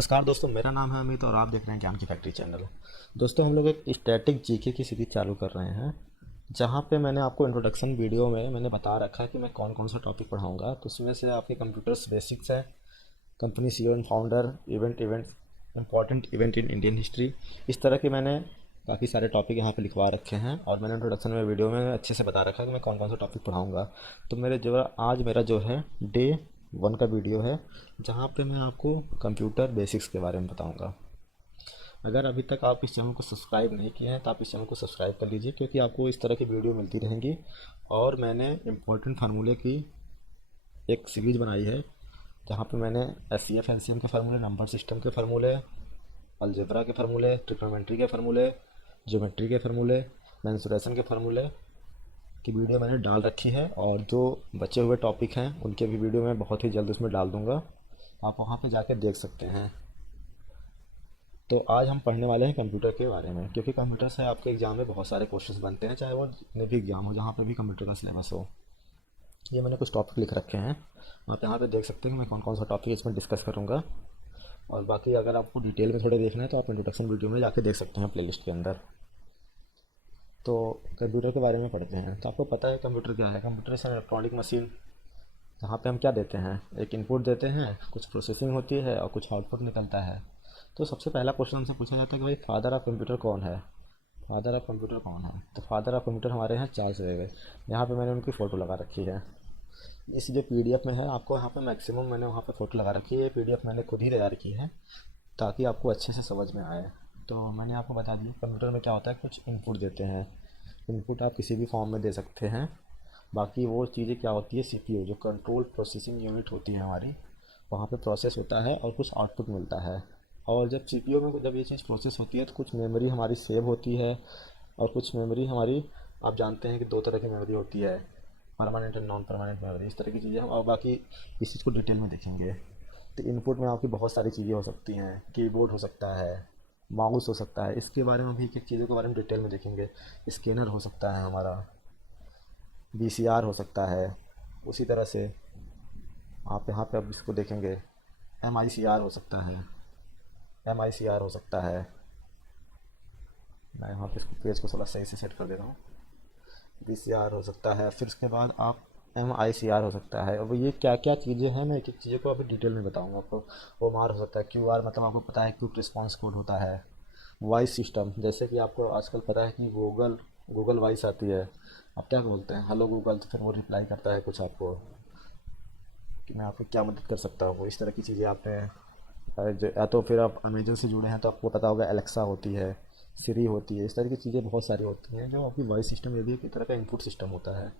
नमस्कार दोस्तों, मेरा नाम है अमित और आप देख रहे हैं ज्ञान की फैक्ट्री चैनल। दोस्तों, हम लोग एक स्टैटिक जीके की सीरीज चालू कर रहे हैं, जहां पे मैंने आपको इंट्रोडक्शन वीडियो में मैंने बता रखा है कि मैं कौन कौन सा टॉपिक पढ़ाऊंगा। तो उसमें से आपके कंप्यूटर्स बेसिक्स है, company CEO and founder, event important event in Indian history, इस तरह के मैंने काफ़ी सारे टॉपिक यहाँ पे लिखवा रखे हैं और मैंने इंट्रोडक्शन में वीडियो में अच्छे से बता रखा है कि मैं कौन कौन सा टॉपिक पढ़ाऊँगा। तो आज मेरा जो है डे 1 का वीडियो है, जहाँ पे मैं आपको कंप्यूटर बेसिक्स के बारे में बताऊँगा। अगर अभी तक आप इस चैनल को सब्सक्राइब नहीं किए हैं तो आप इस चैनल को सब्सक्राइब कर लीजिए, क्योंकि आपको इस तरह की वीडियो मिलती रहेंगी। और मैंने इम्पोर्टेंट फार्मूले की एक सीरीज बनाई है, जहाँ पे मैंने S C F L C M के फार्मूले, नंबर सिस्टम के फार्मूले, अलजेब्रा के फार्मूले, ट्रिग्नोमेट्री के फार्मूले, ज्योमेट्री के फार्मूले, मेंसुरेशन के फार्मूले की वीडियो मैंने डाल रखी है। और जो बचे हुए टॉपिक हैं उनके भी वीडियो मैं बहुत ही जल्द उसमें डाल दूँगा, आप वहाँ पे जाके देख सकते हैं। तो आज हम पढ़ने वाले हैं कंप्यूटर के बारे में, क्योंकि कंप्यूटर से आपके एग्ज़ाम में बहुत सारे क्वेश्चंस बनते हैं, चाहे वो जितने भी एग्ज़ाम हो जहाँ पे भी कंप्यूटर का सिलेबस हो। ये मैंने कुछ टॉपिक लिख रखे हैं, आप यहाँ पे देख सकते हैं कि मैं कौन कौन सा टॉपिक इसमें डिस्कस करूँगा। और बाकी अगर आपको डिटेल में थोड़े देखना है तो आप इंट्रोडक्शन वीडियो में जाके देख सकते हैं प्लेलिस्ट के अंदर। तो कंप्यूटर के बारे में पढ़ते हैं। तो आपको पता है कंप्यूटर क्या है? Computer is an electronic machine, जहाँ पे हम क्या देते हैं, एक इनपुट देते हैं, कुछ प्रोसेसिंग होती है और कुछ आउटपुट निकलता है। तो सबसे पहला क्वेश्चन हमसे पूछा जाता है कि भाई फादर ऑफ कंप्यूटर कौन है? फादर ऑफ कंप्यूटर कौन है? तो फादर ऑफ कंप्यूटर हमारे हैं चार्ल्स बेबेज। यहाँ पे मैंने उनकी फ़ोटो लगा रखी है। इस जो पीडीएफ में है, आपको यहाँ पे मैक्सिमम मैंने वहाँ पे फ़ोटो लगा रखी है। ये पीडीएफ मैंने खुद ही तैयार की है ताकि आपको अच्छे से समझ में आए। तो मैंने आपको बता दिया कंप्यूटर में क्या होता है, कुछ इनपुट देते हैं। इनपुट आप किसी भी फॉर्म में दे सकते हैं। बाकी वो चीज़ें क्या होती है, सीपीयू जो कंट्रोल प्रोसेसिंग यूनिट होती है हमारी, वहाँ पे प्रोसेस होता है और कुछ आउटपुट मिलता है। और जब सीपीयू में जब ये चीज़ प्रोसेस होती है तो कुछ मेमोरी हमारी सेव होती है और कुछ मेमोरी हमारी, आप जानते हैं कि दो तरह की मेमोरी होती है, permanent and non permanent memory, इस तरह की चीज़ें हम और बाकी इस चीज़ को डिटेल में देखेंगे। तो इनपुट में आपकी बहुत सारी चीज़ें हो सकती हैं, कीबोर्ड हो सकता है, माउस हो सकता है, इसके बारे में भी एक एक चीज़ों के बारे में डिटेल में देखेंगे। स्कैनर हो सकता है हमारा, वीसीआर हो सकता है। उसी तरह से आप यहाँ पे अब इसको देखेंगे, एमआईसीआर हो सकता है, एमआईसीआर हो सकता है। मैं यहाँ पे इसको पेज को थोड़ा सही से सेट कर दे रहा हूँ। वीसीआर हो सकता है, फिर उसके बाद आप एमआईसीआर हो सकता है। अब ये क्या क्या चीज़ें हैं, मैं एक एक चीज़ों को अभी डिटेल में बताऊँगा आपको। ओमार हो सकता है, क्यूआर मतलब आपको पता है क्विक रिस्पॉन्स कोड होता है। वॉइस सिस्टम, जैसे कि आपको आजकल पता है कि गूगल गूगल वॉइस आती है। आप क्या बोलते हैं, हेलो गूगल, तो फिर वो रिप्लाई करता है कुछ आपको कि मैं आपकी क्या मदद कर सकता हूँ। इस तरह की चीज़ें आपने जो, या तो फिर आप अमेजन से जुड़े हैं तो आपको पता होगा एलेक्सा होती है, सिरी होती है। इस तरह की चीज़ें बहुत सारी होती हैं जो आपकी वॉइस सिस्टम, ये भी एक तरह का इनपुट सिस्टम होता है।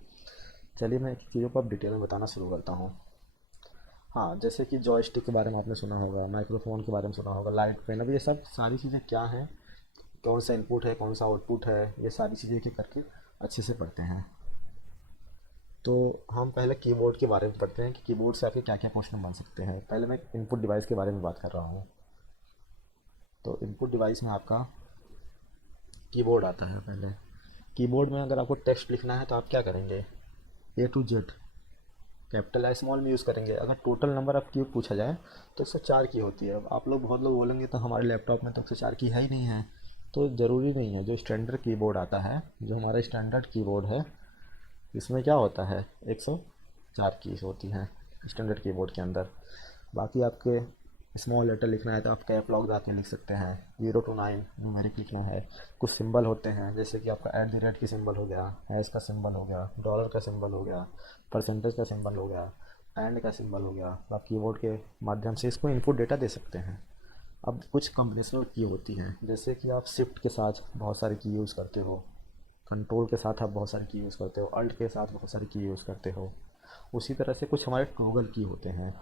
चलिए मैं चीज़ों को अब डिटेल में बताना शुरू करता हूँ। हाँ, जैसे कि जॉयस्टिक के बारे में आपने सुना होगा, माइक्रोफोन के बारे में सुना होगा, लाइट पेन। अब ये सब सारी चीज़ें क्या हैं, कौन सा इनपुट है, कौन सा आउटपुट है, ये सारी चीज़ें एक एक करके अच्छे से पढ़ते हैं। तो हम पहले कीबोर्ड के बारे में पढ़ते हैं कि कीबोर्ड से आपके क्या क्या क्वेश्चन बन सकते हैं। पहले मैं इनपुट डिवाइस के बारे में बात कर रहा हूँ। तो इनपुट डिवाइस में आपका कीबोर्ड आता है। पहले कीबोर्ड में अगर आपको टेक्स्ट लिखना है तो आप क्या करेंगे, ए टू जेड, कैपिटल या स्मॉल में यूज़ करेंगे। अगर टोटल नंबर ऑफ की पूछा जाए तो 104 की होती है। अब आप लोग बहुत लोग बोलेंगे तो हमारे लैपटॉप में तो 104 की है ही नहीं है। तो ज़रूरी नहीं है। जो स्टैंडर्ड कीबोर्ड आता है, जो हमारा स्टैंडर्ड कीबोर्ड है, इसमें क्या होता है, 104 कीज होती हैं स्टैंडर्ड कीबोर्ड के अंदर। बाकी आपके स्मॉल लेटर लिखना है तो आप कैप लॉक जाके लिख सकते हैं। 0 to 9 न्यूमेरिक लिखना है। कुछ सिंबल होते हैं, जैसे कि आपका @ की सिंबल हो गया, हैश का सिंबल हो गया, डॉलर का सिंबल हो गया, परसेंटेज का सिंबल हो गया, एंड का सिंबल हो गया। तो आप कीबोर्ड के माध्यम से इसको इनपुट डेटा दे सकते हैं। अब कुछ कॉम्बिनेशनल की होती हैं, जैसे कि आप शिफ्ट के साथ बहुत सारी की यूज़ करते हो, कंट्रोल के साथ आप बहुत सारी की यूज़ करते हो, अल्ट के साथ बहुत सारी की यूज़ करते हो। उसी तरह से कुछ हमारे टॉगल की होते हैं।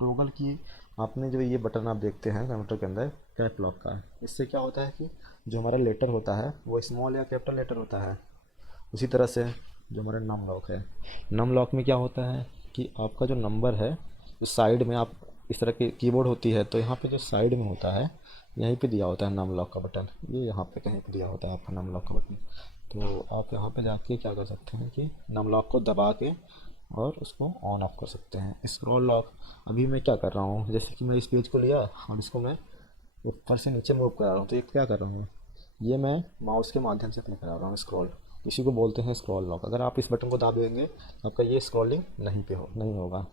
टॉगल की, आपने जो ये बटन आप देखते हैं कंप्यूटर के अंदर कैप लॉक का, इससे क्या होता है कि जो हमारा लेटर होता है वो स्मॉल या कैपिटल लेटर होता है। उसी तरह से जो हमारा नम लॉक है, नम लॉक में क्या होता है कि आपका जो नंबर है, जो साइड में आप इस तरह की कीबोर्ड होती है तो यहाँ पे जो साइड में होता है, यहीं पे दिया होता है नम लॉक का बटन। ये यहाँ पे कहीं पे दिया होता है आपका नम लॉक का बटन। तो आप यहाँ पे जाके क्या कर सकते हैं कि नम लॉक को दबा के और उसको ऑन ऑफ कर सकते हैं। स्क्रॉल लॉक, अभी मैं क्या कर रहा हूँ, जैसे कि मैं इस पेज को लिया और इसको मैं ऊपर से नीचे मूव करा रहा हूँ, तो ये क्या कर रहा हूँ, ये मैं माउस के माध्यम से क्लिक करा रहा हूँ स्क्रॉल। इसी को बोलते हैं स्क्रॉल लॉक। अगर आप इस बटन को दाब देंगे तो आपका ये स्क्रॉलिंग नहीं होगा।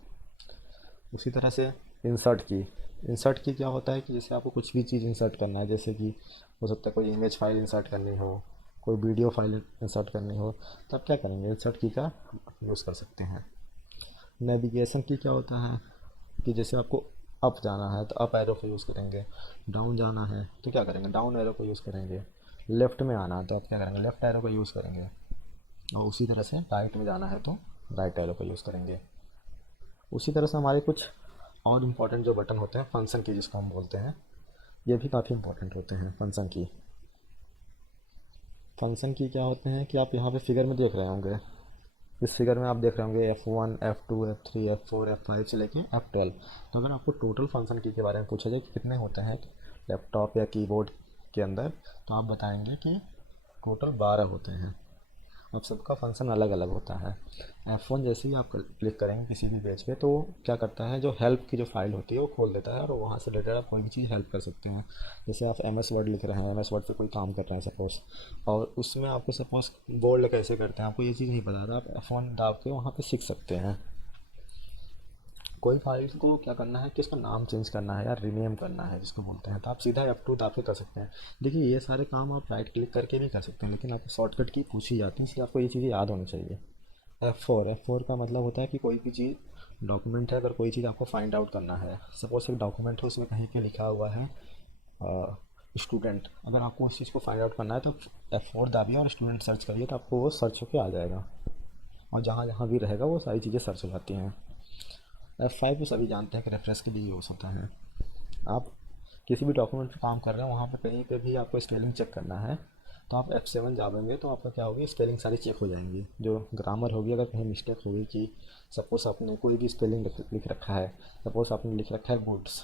उसी तरह से इंसर्ट की, इंसर्ट की क्या होता है कि जैसे आपको कुछ भी चीज़ इंसर्ट करना है, जैसे कि हो सकता है कोई इमेज फाइल इंसर्ट करनी हो, कोई वीडियो फाइल इंसर्ट करनी हो, तो आप क्या करेंगे, इंसर्ट की का यूज़ कर सकते हैं। नेविगेशन की क्या होता है कि जैसे आपको अप जाना है तो अप एरो का यूज़ करेंगे, डाउन जाना है तो क्या करेंगे, डाउन एरो का यूज़ करेंगे, लेफ़्ट में आना है तो आप क्या करेंगे, लेफ़्ट एरो का यूज़ करेंगे, और उसी तरह से राइट में जाना है तो राइट एरो का यूज़ करेंगे। उसी तरह से हमारे कुछ और इम्पॉर्टेंट जो बटन होते हैं, फंक्शन की जिसको हम बोलते हैं, ये भी काफ़ी इंपॉर्टेंट होते हैं। फंक्शन की, फंक्शन की क्या होते हैं कि आप यहाँ पे फिगर में देख रहे होंगे, इस फिगर में आप देख रहे होंगे F1 F2 F3 F4 F5 से लेके F12। तो अगर आपको टोटल फंक्शन की के बारे में पूछा जाए कि कितने होते हैं लैपटॉप या कीबोर्ड के अंदर, तो आप बताएंगे कि टोटल 12 होते हैं। अब सबका फंक्शन अलग अलग होता है। F1 जैसे ही आप क्लिक करेंगे किसी भी पेज पे, तो क्या करता है, जो हेल्प की जो फाइल होती है वो खोल देता है और वहाँ से रिलेटेड आप कोई भी चीज़ हेल्प कर सकते हैं। जैसे आप MS वर्ड लिख रहे हैं, MS वर्ड पे कोई काम कर रहे हैं सपोज़, और उसमें आपको सपोज़ बोल्ड कैसे करते हैं आपको ये चीज़ नहीं पता था, आप F1 दाब के वहाँ पे सीख सकते हैं। कोई फाइल को क्या करना है कि उसका नाम चेंज करना है या रीनेम करना है जिसको बोलते हैं, तो आप सीधा F2 दाब के कर सकते हैं। देखिए ये सारे काम आप राइट क्लिक करके भी कर सकते हैं, लेकिन आपको शॉर्टकट की पूछी जाती है, इसलिए आपको ये चीज़ें याद होनी चाहिए। F4 का मतलब होता है कि कोई भी चीज़ डॉक्यूमेंट है, अगर कोई चीज़ आपको फाइंड आउट करना है, सपोज एक डॉक्यूमेंट है उसमें कहीं पे लिखा हुआ है स्टूडेंट, अगर आपको उस चीज़ को फाइंड आउट करना है तो F4 दाबिए और स्टूडेंट सर्च करिए, तो आपको वो सर्च होके आ जाएगा, और जहाँ जहाँ भी रहेगा वो सारी चीज़ें सर्च हो जाती हैं। F5 तो सभी जानते हैं कि रेफरेंस के लिए यूज़ होता है। आप किसी भी डॉक्यूमेंट पे काम कर रहे हैं, वहाँ पे कहीं पे भी आपको स्पेलिंग चेक करना है, तो आप F7 दाबेंगे तो आपका क्या होगी, स्पेलिंग सारी चेक हो जाएंगी। जो ग्रामर होगी, अगर कहीं मिस्टेक होगी कि सपोज़ आपने कोई भी स्पेलिंग लिख रखा है, सपोज़ आपने लिख रखा है गुड्स,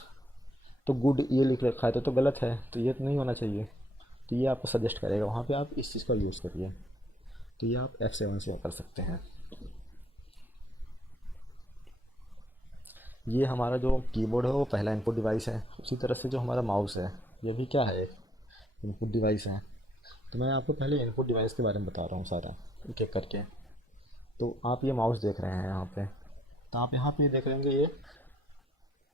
तो गुड ये लिख रखा है तो गलत है, तो ये तो नहीं होना चाहिए, तो ये आपको सजेस्ट करेगा, वहाँ पे आप इस चीज़ का यूज़ करिए। तो ये आप F7 से कर सकते हैं। ये हमारा जो कीबोर्ड है वो पहला इनपुट डिवाइस है। उसी तरह से जो हमारा माउस है, ये भी क्या है, एक इनपुट डिवाइस है। तो मैं आपको पहले इनपुट डिवाइस के बारे में बता रहा हूँ सारा, एक एक करके। तो आप ये माउस देख रहे हैं यहाँ पे, तो आप यहाँ पे देख रहे होंगे ये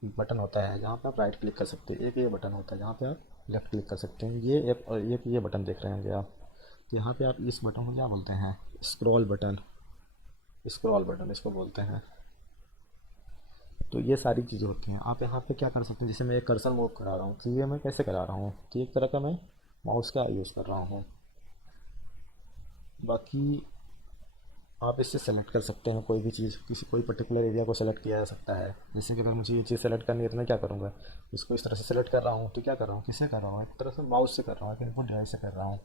बटन होता है जहाँ पे आप राइट क्लिक कर सकते हैं, एक ये बटन होता है जहाँ पे आप लेफ़्ट क्लिक कर सकते हैं, ये एक, और ये बटन देख रहे होंगे आप। तो यहाँ पे आप इस बटन को क्या बोलते हैं, स्क्रॉल बटन, स्क्रॉल बटन इसको बोलते हैं। तो ये सारी चीज़ें होती हैं। आप यहाँ पे क्या कर सकते हैं, जैसे मैं एक कर्सर मूव करा रहा हूँ, तो ये मैं कैसे करा रहा हूँ, तो एक तरह का मैं माउस का यूज़ कर रहा हूँ। बाकी आप इससे सेलेक्ट कर सकते हैं कोई भी चीज़, किसी कोई पर्टिकुलर एरिया को सेलेक्ट किया जा सकता है। जैसे कि अगर मुझे ये चीज़ सेलेक्ट करनी है तो मैं क्या करूँगा, इसको इस तरह से सेलेक्ट कर रहा हूँ, तो क्या कर रहा हूँ, किससे कर रहा हूँ, एक तरह से माउस से कर रहा हूँ, एक इनपुट डिवाइस से कर रहा हूँ।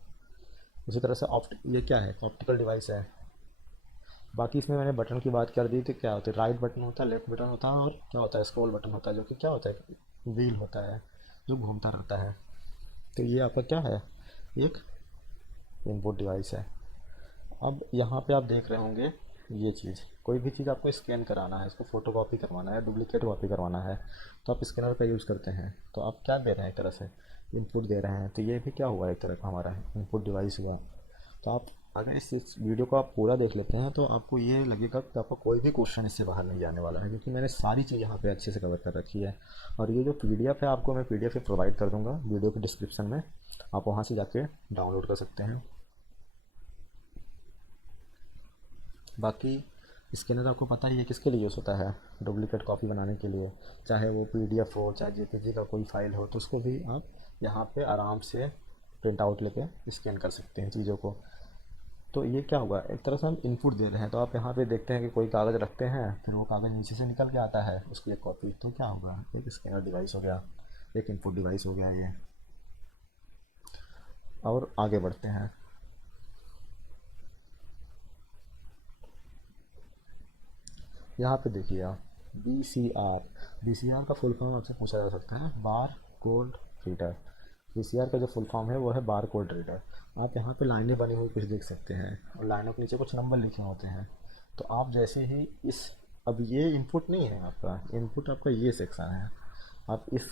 उसी तरह से ये क्या है, ऑप्टिकल डिवाइस है। बाकी इसमें मैंने बटन की बात कर दी, तो क्या होता है, राइट बटन होता है, लेफ्ट बटन होता है, और क्या होता है, स्क्रॉल बटन होता है, जो कि क्या होता है, व्हील होता है जो घूमता रहता है। तो ये आपका क्या है, एक इनपुट डिवाइस है। अब यहाँ पे आप देख रहे होंगे ये चीज़, कोई भी चीज़ आपको स्कैन कराना है, इसको फ़ोटो कॉपी करवाना है, डुप्लीकेट कॉपी करवाना है, तो आप स्कैनर का यूज़ करते हैं। तो आप क्या दे रहे हैं, एक तरह से इनपुट दे रहे हैं, तो ये भी क्या हुआ, एक तरह का हमारा इनपुट डिवाइस हुआ। तो आप अगर इस वीडियो को आप पूरा देख लेते हैं तो आपको ये लगेगा कि आपका कोई भी क्वेश्चन इससे बाहर नहीं जाने वाला है, क्योंकि मैंने सारी चीज़ यहाँ पे अच्छे से कवर कर रखी है। और ये जो PDF है, आपको मैं PDF प्रोवाइड कर दूँगा वीडियो के डिस्क्रिप्शन में, आप वहाँ से जाके डाउनलोड कर सकते हैं। बाकी स्कैनर आपको पता ही है किसके लिए यूज़ होता है, डुप्लीकेट कॉपी बनाने के लिए, चाहे वो PDF हो चाहे JPG का कोई फाइल हो, तो उसको भी आप यहाँ पे आराम से प्रिंट आउट लेके स्कैन कर सकते हैं चीज़ों को। तो ये क्या हुआ, एक तरह से हम इनपुट दे रहे हैं, तो आप यहाँ पे देखते हैं कि कोई कागज़ रखते हैं, फिर वो कागज़ नीचे से निकल के आता है उसकी एक कॉपी, तो क्या होगा, एक स्कैनर डिवाइस हो गया, एक इनपुट डिवाइस हो गया ये। और आगे बढ़ते हैं। यहाँ पे देखिए आप, BCR का फुल फॉर्म आपसे पूछा जा सकता है, बार कोड रीडर। BCR का जो फुल फॉर्म है वो है बार कोड रीडर। आप यहाँ पे लाइनें बनी हुई कुछ देख सकते हैं, और लाइनों के नीचे कुछ नंबर लिखे होते हैं। तो आप जैसे ही इस, अब ये इनपुट नहीं है आपका, इनपुट आपका ये सेक्शन है। आप इस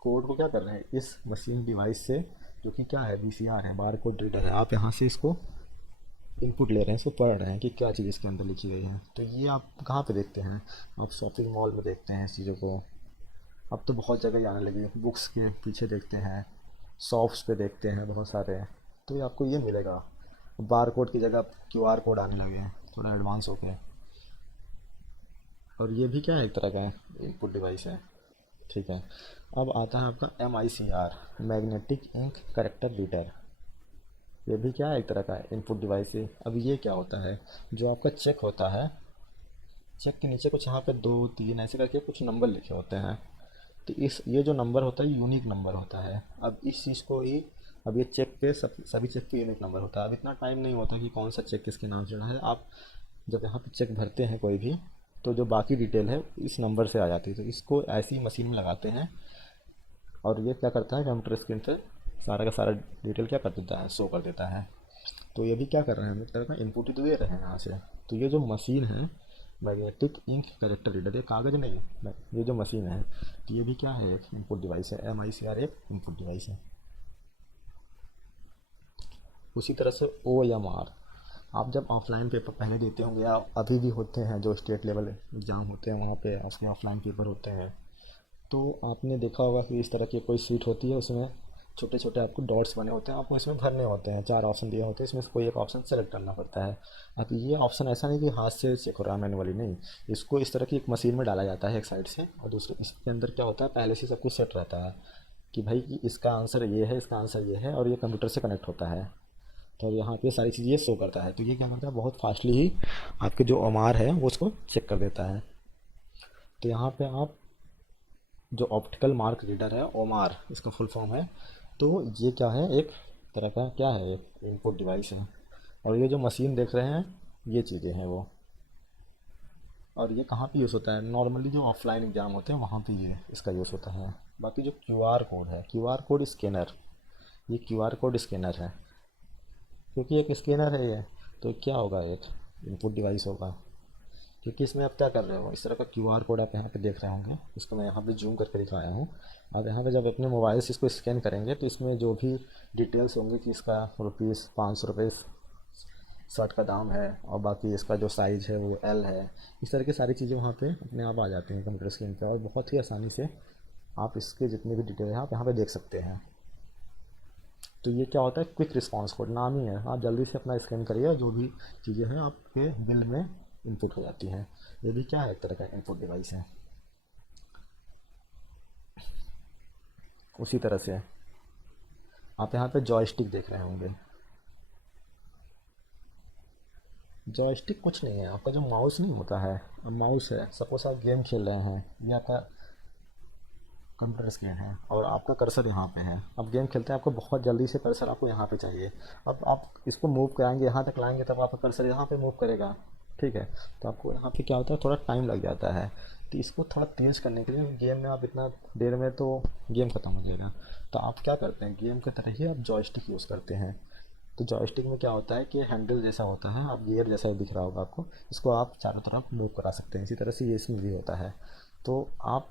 कोड को क्या कर रहे हैं, इस मशीन डिवाइस से, जो कि क्या है, वीसीआर है, बार कोड रीडर है, आप यहाँ से इसको इनपुट ले रहे हैं, इसको पढ़ रहे हैं कि क्या चीज़ इसके अंदर लिखी गई है। तो ये आप कहाँ पे देखते हैं, आप शॉपिंग मॉल में देखते हैं इस चीज़ों को। अब तो बहुत जगह आने लगी है, बुक्स के पीछे देखते हैं, शॉप्स पे देखते हैं बहुत सारे। तो ये आपको ये मिलेगा। बार कोड की जगह क्यूआर कोड आने लगे हैं, थोड़ा एडवांस हो गए। और ये भी क्या है, एक तरह का है, इनपुट डिवाइस है। ठीक है। अब आता है आपका MICR, magnetic ink character reader. ये भी क्या है, एक तरह का इनपुट डिवाइस है। अब ये क्या होता है, जो आपका चेक होता है, चेक के नीचे कुछ यहाँ पे 2 3 ऐसे करके कुछ नंबर लिखे होते हैं। तो इस, ये जो नंबर होता है यूनिक नंबर होता है। अब इस चीज़ को ही, अब ये चेक पे सभी चेक पे यूनिक नंबर होता है। अब इतना टाइम नहीं होता कि कौन सा चेक किसके नाम से जुड़ा है। आप जब यहाँ पे चेक भरते हैं कोई भी, तो जो बाकी डिटेल है इस नंबर से आ जाती है। तो इसको ऐसी मशीन में लगाते हैं, और ये क्या करता है, कंप्यूटर स्क्रीन पे सारा का सारा डिटेल क्या कर देता है, शो कर देता है। तो ये भी क्या कर रहे हैं, हम एक तरह का इनपुट ही तो दे रहे हैं यहाँ से। तो ये जो मशीन है, मैग्नेटिक इंक करेक्टर रीडर, ये कागज़ नहीं है, ये जो मशीन है, तो ये भी क्या है, एक इनपुट डिवाइस है। MICR एक इनपुट डिवाइस है। उसी तरह से OMR, आप जब ऑफलाइन पेपर पहले देते होंगे, या अभी भी होते हैं, जो स्टेट लेवल एग्ज़ाम होते हैं वहाँ पे उसके ऑफलाइन पेपर होते हैं, तो आपने देखा होगा कि इस तरह की कोई सीट होती है, उसमें छोटे छोटे आपको डॉट्स बने होते हैं, आपको इसमें भरने होते हैं, 4 ऑप्शन दिए होते हैं, इसमें से कोई एक ऑप्शन सेलेक्ट करना पड़ता है। अब ये ऑप्शन ऐसा नहीं कि हाथ से चेक हो रहा है मैनुअली, नहीं, इसको इस तरह की एक मशीन में डाला जाता है एक साइड से, और दूसरे इसके अंदर क्या होता है, पहले से सब कुछ सेट रहता है कि भाई कि इसका आंसर ये है, इसका आंसर ये है, और ये कंप्यूटर से कनेक्ट होता है। तो यहाँ पे सारी चीज़ें शो करता है। तो ये क्या करता है, बहुत फास्टली ही आपके जो ओमार है वो उसको चेक कर देता है। तो यहाँ पे आप, जो ऑप्टिकल मार्क रीडर है, ओमार इसका फुल फॉर्म है, तो ये क्या है, एक तरह का क्या है, एक इनपुट डिवाइस है। और ये जो मशीन देख रहे हैं, ये चीज़ें हैं वो। और ये कहाँ पे यूज़ होता है, नॉर्मली जो ऑफलाइन एग्ज़ाम होते हैं वहाँ पे ये इसका यूज़ होता है। बाकी जो क्यूआर कोड है, क्यूआर कोड स्कैनर, ये क्यूआर कोड स्कैनर है, क्योंकि एक स्कैनर है ये, तो क्या होगा, एक इनपुट डिवाइस होगा। क्योंकि इसमें आप क्या कर रहे हो, इस तरह का क्यूआर कोड आप यहाँ पे देख रहे होंगे, इसको मैं यहाँ पे जूम करके दिखाया हूँ। आप यहाँ पे जब अपने मोबाइल से इसको स्कैन करेंगे, तो इसमें जो भी डिटेल्स होंगे कि इसका ₹500 शर्ट का दाम है, और बाकी इसका जो साइज़ है वो L है, इस तरह की सारी चीज़ें वहाँ पे अपने आप आ जाती हैं कंप्यूटर स्क्रीन पे, और बहुत ही आसानी से आप इसके जितने भी डिटेल हैं आप यहाँ पे देख सकते हैं। तो ये क्या होता है, क्विक रिस्पांस कोड नाम ही है, आप जल्दी से अपना स्कैन करिए, जो भी चीज़ें हैं आपके बिल में इनपुट हो जाती हैं। ये भी क्या है, एक तरह का इनपुट डिवाइस है। उसी तरह से आप यहाँ पे जॉयस्टिक देख रहे होंगे। जॉयस्टिक कुछ नहीं है, आपका जो माउस नहीं होता है, अब माउस है, सपोज आप गेम खेल रहे हैं, ये आपका कंप्यूटर स्क्रीन है, और आपका कर्सर यहाँ पे है। अब गेम खेलते हैं, आपको बहुत जल्दी से कर्सर आपको यहाँ पे चाहिए। अब आप इसको मूव कराएंगे, यहाँ तक लाएंगे, तब आपका कर्सर यहाँ पे मूव करेगा। ठीक है। तो आपको यहाँ पे क्या होता है, थोड़ा टाइम लग जाता है। तो इसको थोड़ा तेज़ करने के लिए, गेम में आप इतना देर में तो गेम ख़त्म हो जाएगा, तो आप क्या करते हैं, गेम की तरह ही आप जॉयस्टिक यूज़ करते हैं। तो जॉयस्टिक में क्या होता है कि हैंडल जैसा होता है, आप गियर जैसा दिख रहा होगा आपको, इसको आप चारों तरफ मूव करा सकते हैं। इसी तरह से ये इसमें भी होता है। तो आप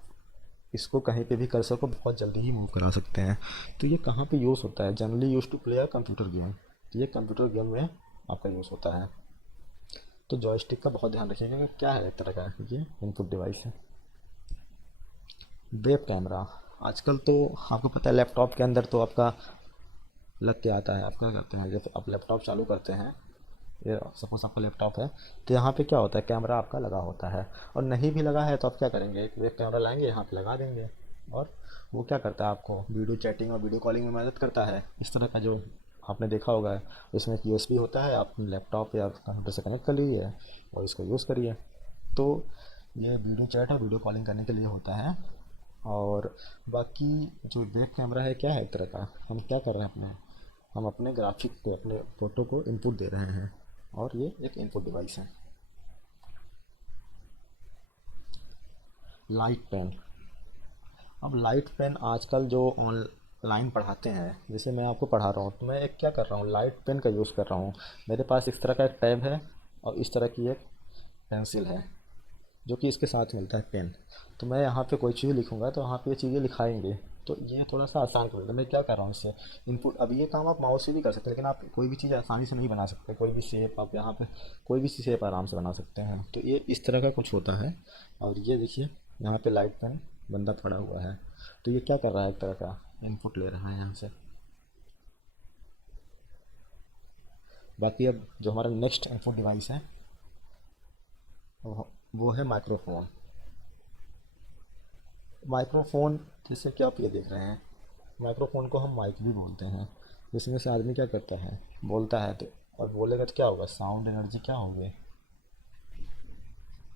इसको कहीं पे भी कर्सर को बहुत जल्दी ही मूव करा सकते हैं। तो ये कहाँ पे यूज़ होता है, generally use to play a computer game. तो ये कंप्यूटर गेम में आपका यूज़ होता है। तो जॉयस्टिक का बहुत ध्यान रखिएगा कि क्या है, एक तरह का ये इनपुट डिवाइस है। वेब कैमरा, आजकल तो आपको पता है लैपटॉप के अंदर तो आपका लग के आता है। आप क्या करते हैं, जब आप लैपटॉप चालू करते हैं, ये सपोज आपका लैपटॉप है, तो यहाँ पे क्या होता है, कैमरा आपका लगा होता है। और नहीं भी लगा है तो आप क्या करेंगे, एक वेब कैमरा लाएंगे, यहाँ पे लगा देंगे, और वो क्या करता है, आपको वीडियो चैटिंग और वीडियो कॉलिंग में मदद करता है। इस तरह का जो आपने देखा होगा, इसमें एक USB होता है, आप लैपटॉप या कंप्यूटर से कनेक्ट कर लीजिए और इसको यूज़ करिए। तो ये वीडियो चैट और वीडियो कॉलिंग करने के लिए होता है। और बाकी जो वेब कैमरा है, क्या है, एक तरह का हम क्या कर रहे हैं, हम अपने ग्राफिक को, अपने फ़ोटो को इनपुट दे रहे हैं, और ये एक इनपुट डिवाइस है। लाइट पेन, अब लाइट पेन आजकल जो ऑनलाइन पढ़ाते हैं, जैसे मैं आपको पढ़ा रहा हूँ, तो मैं एक क्या कर रहा हूँ, लाइट पेन का यूज़ कर रहा हूँ। मेरे पास इस तरह का एक टैब है, और इस तरह की एक पेंसिल है, जो कि इसके साथ मिलता है पेन। तो मैं यहाँ पे कोई चीज़ लिखूँगा तो यहाँ पे ये चीज़ें लिखाएंगे, तो ये थोड़ा सा आसान कर देता है। मैं क्या कर रहा हूँ इससे इनपुट। अब ये काम आप माउस से भी कर सकते हैं, लेकिन आप कोई भी चीज़ आसानी से नहीं बना सकते। कोई भी शेप आप यहाँ पे कोई भी शेप आराम से बना सकते हैं। तो ये इस तरह का कुछ होता है। और ये देखिए यहाँ पे लाइट पेन बंदा पड़ा हुआ है, तो ये क्या कर रहा है, एक तरह का इनपुट ले रहा है यहाँ से। बाकी अब जो हमारा नेक्स्ट इनपुट डिवाइस है वो है माइक्रोफोन। माइक्रोफोन जैसे कि आप ये देख रहे हैं, माइक्रोफोन को हम माइक भी बोलते हैं। जिसमें से आदमी क्या करता है, बोलता है, तो और बोलेगा तो क्या होगा, साउंड एनर्जी क्या होगी,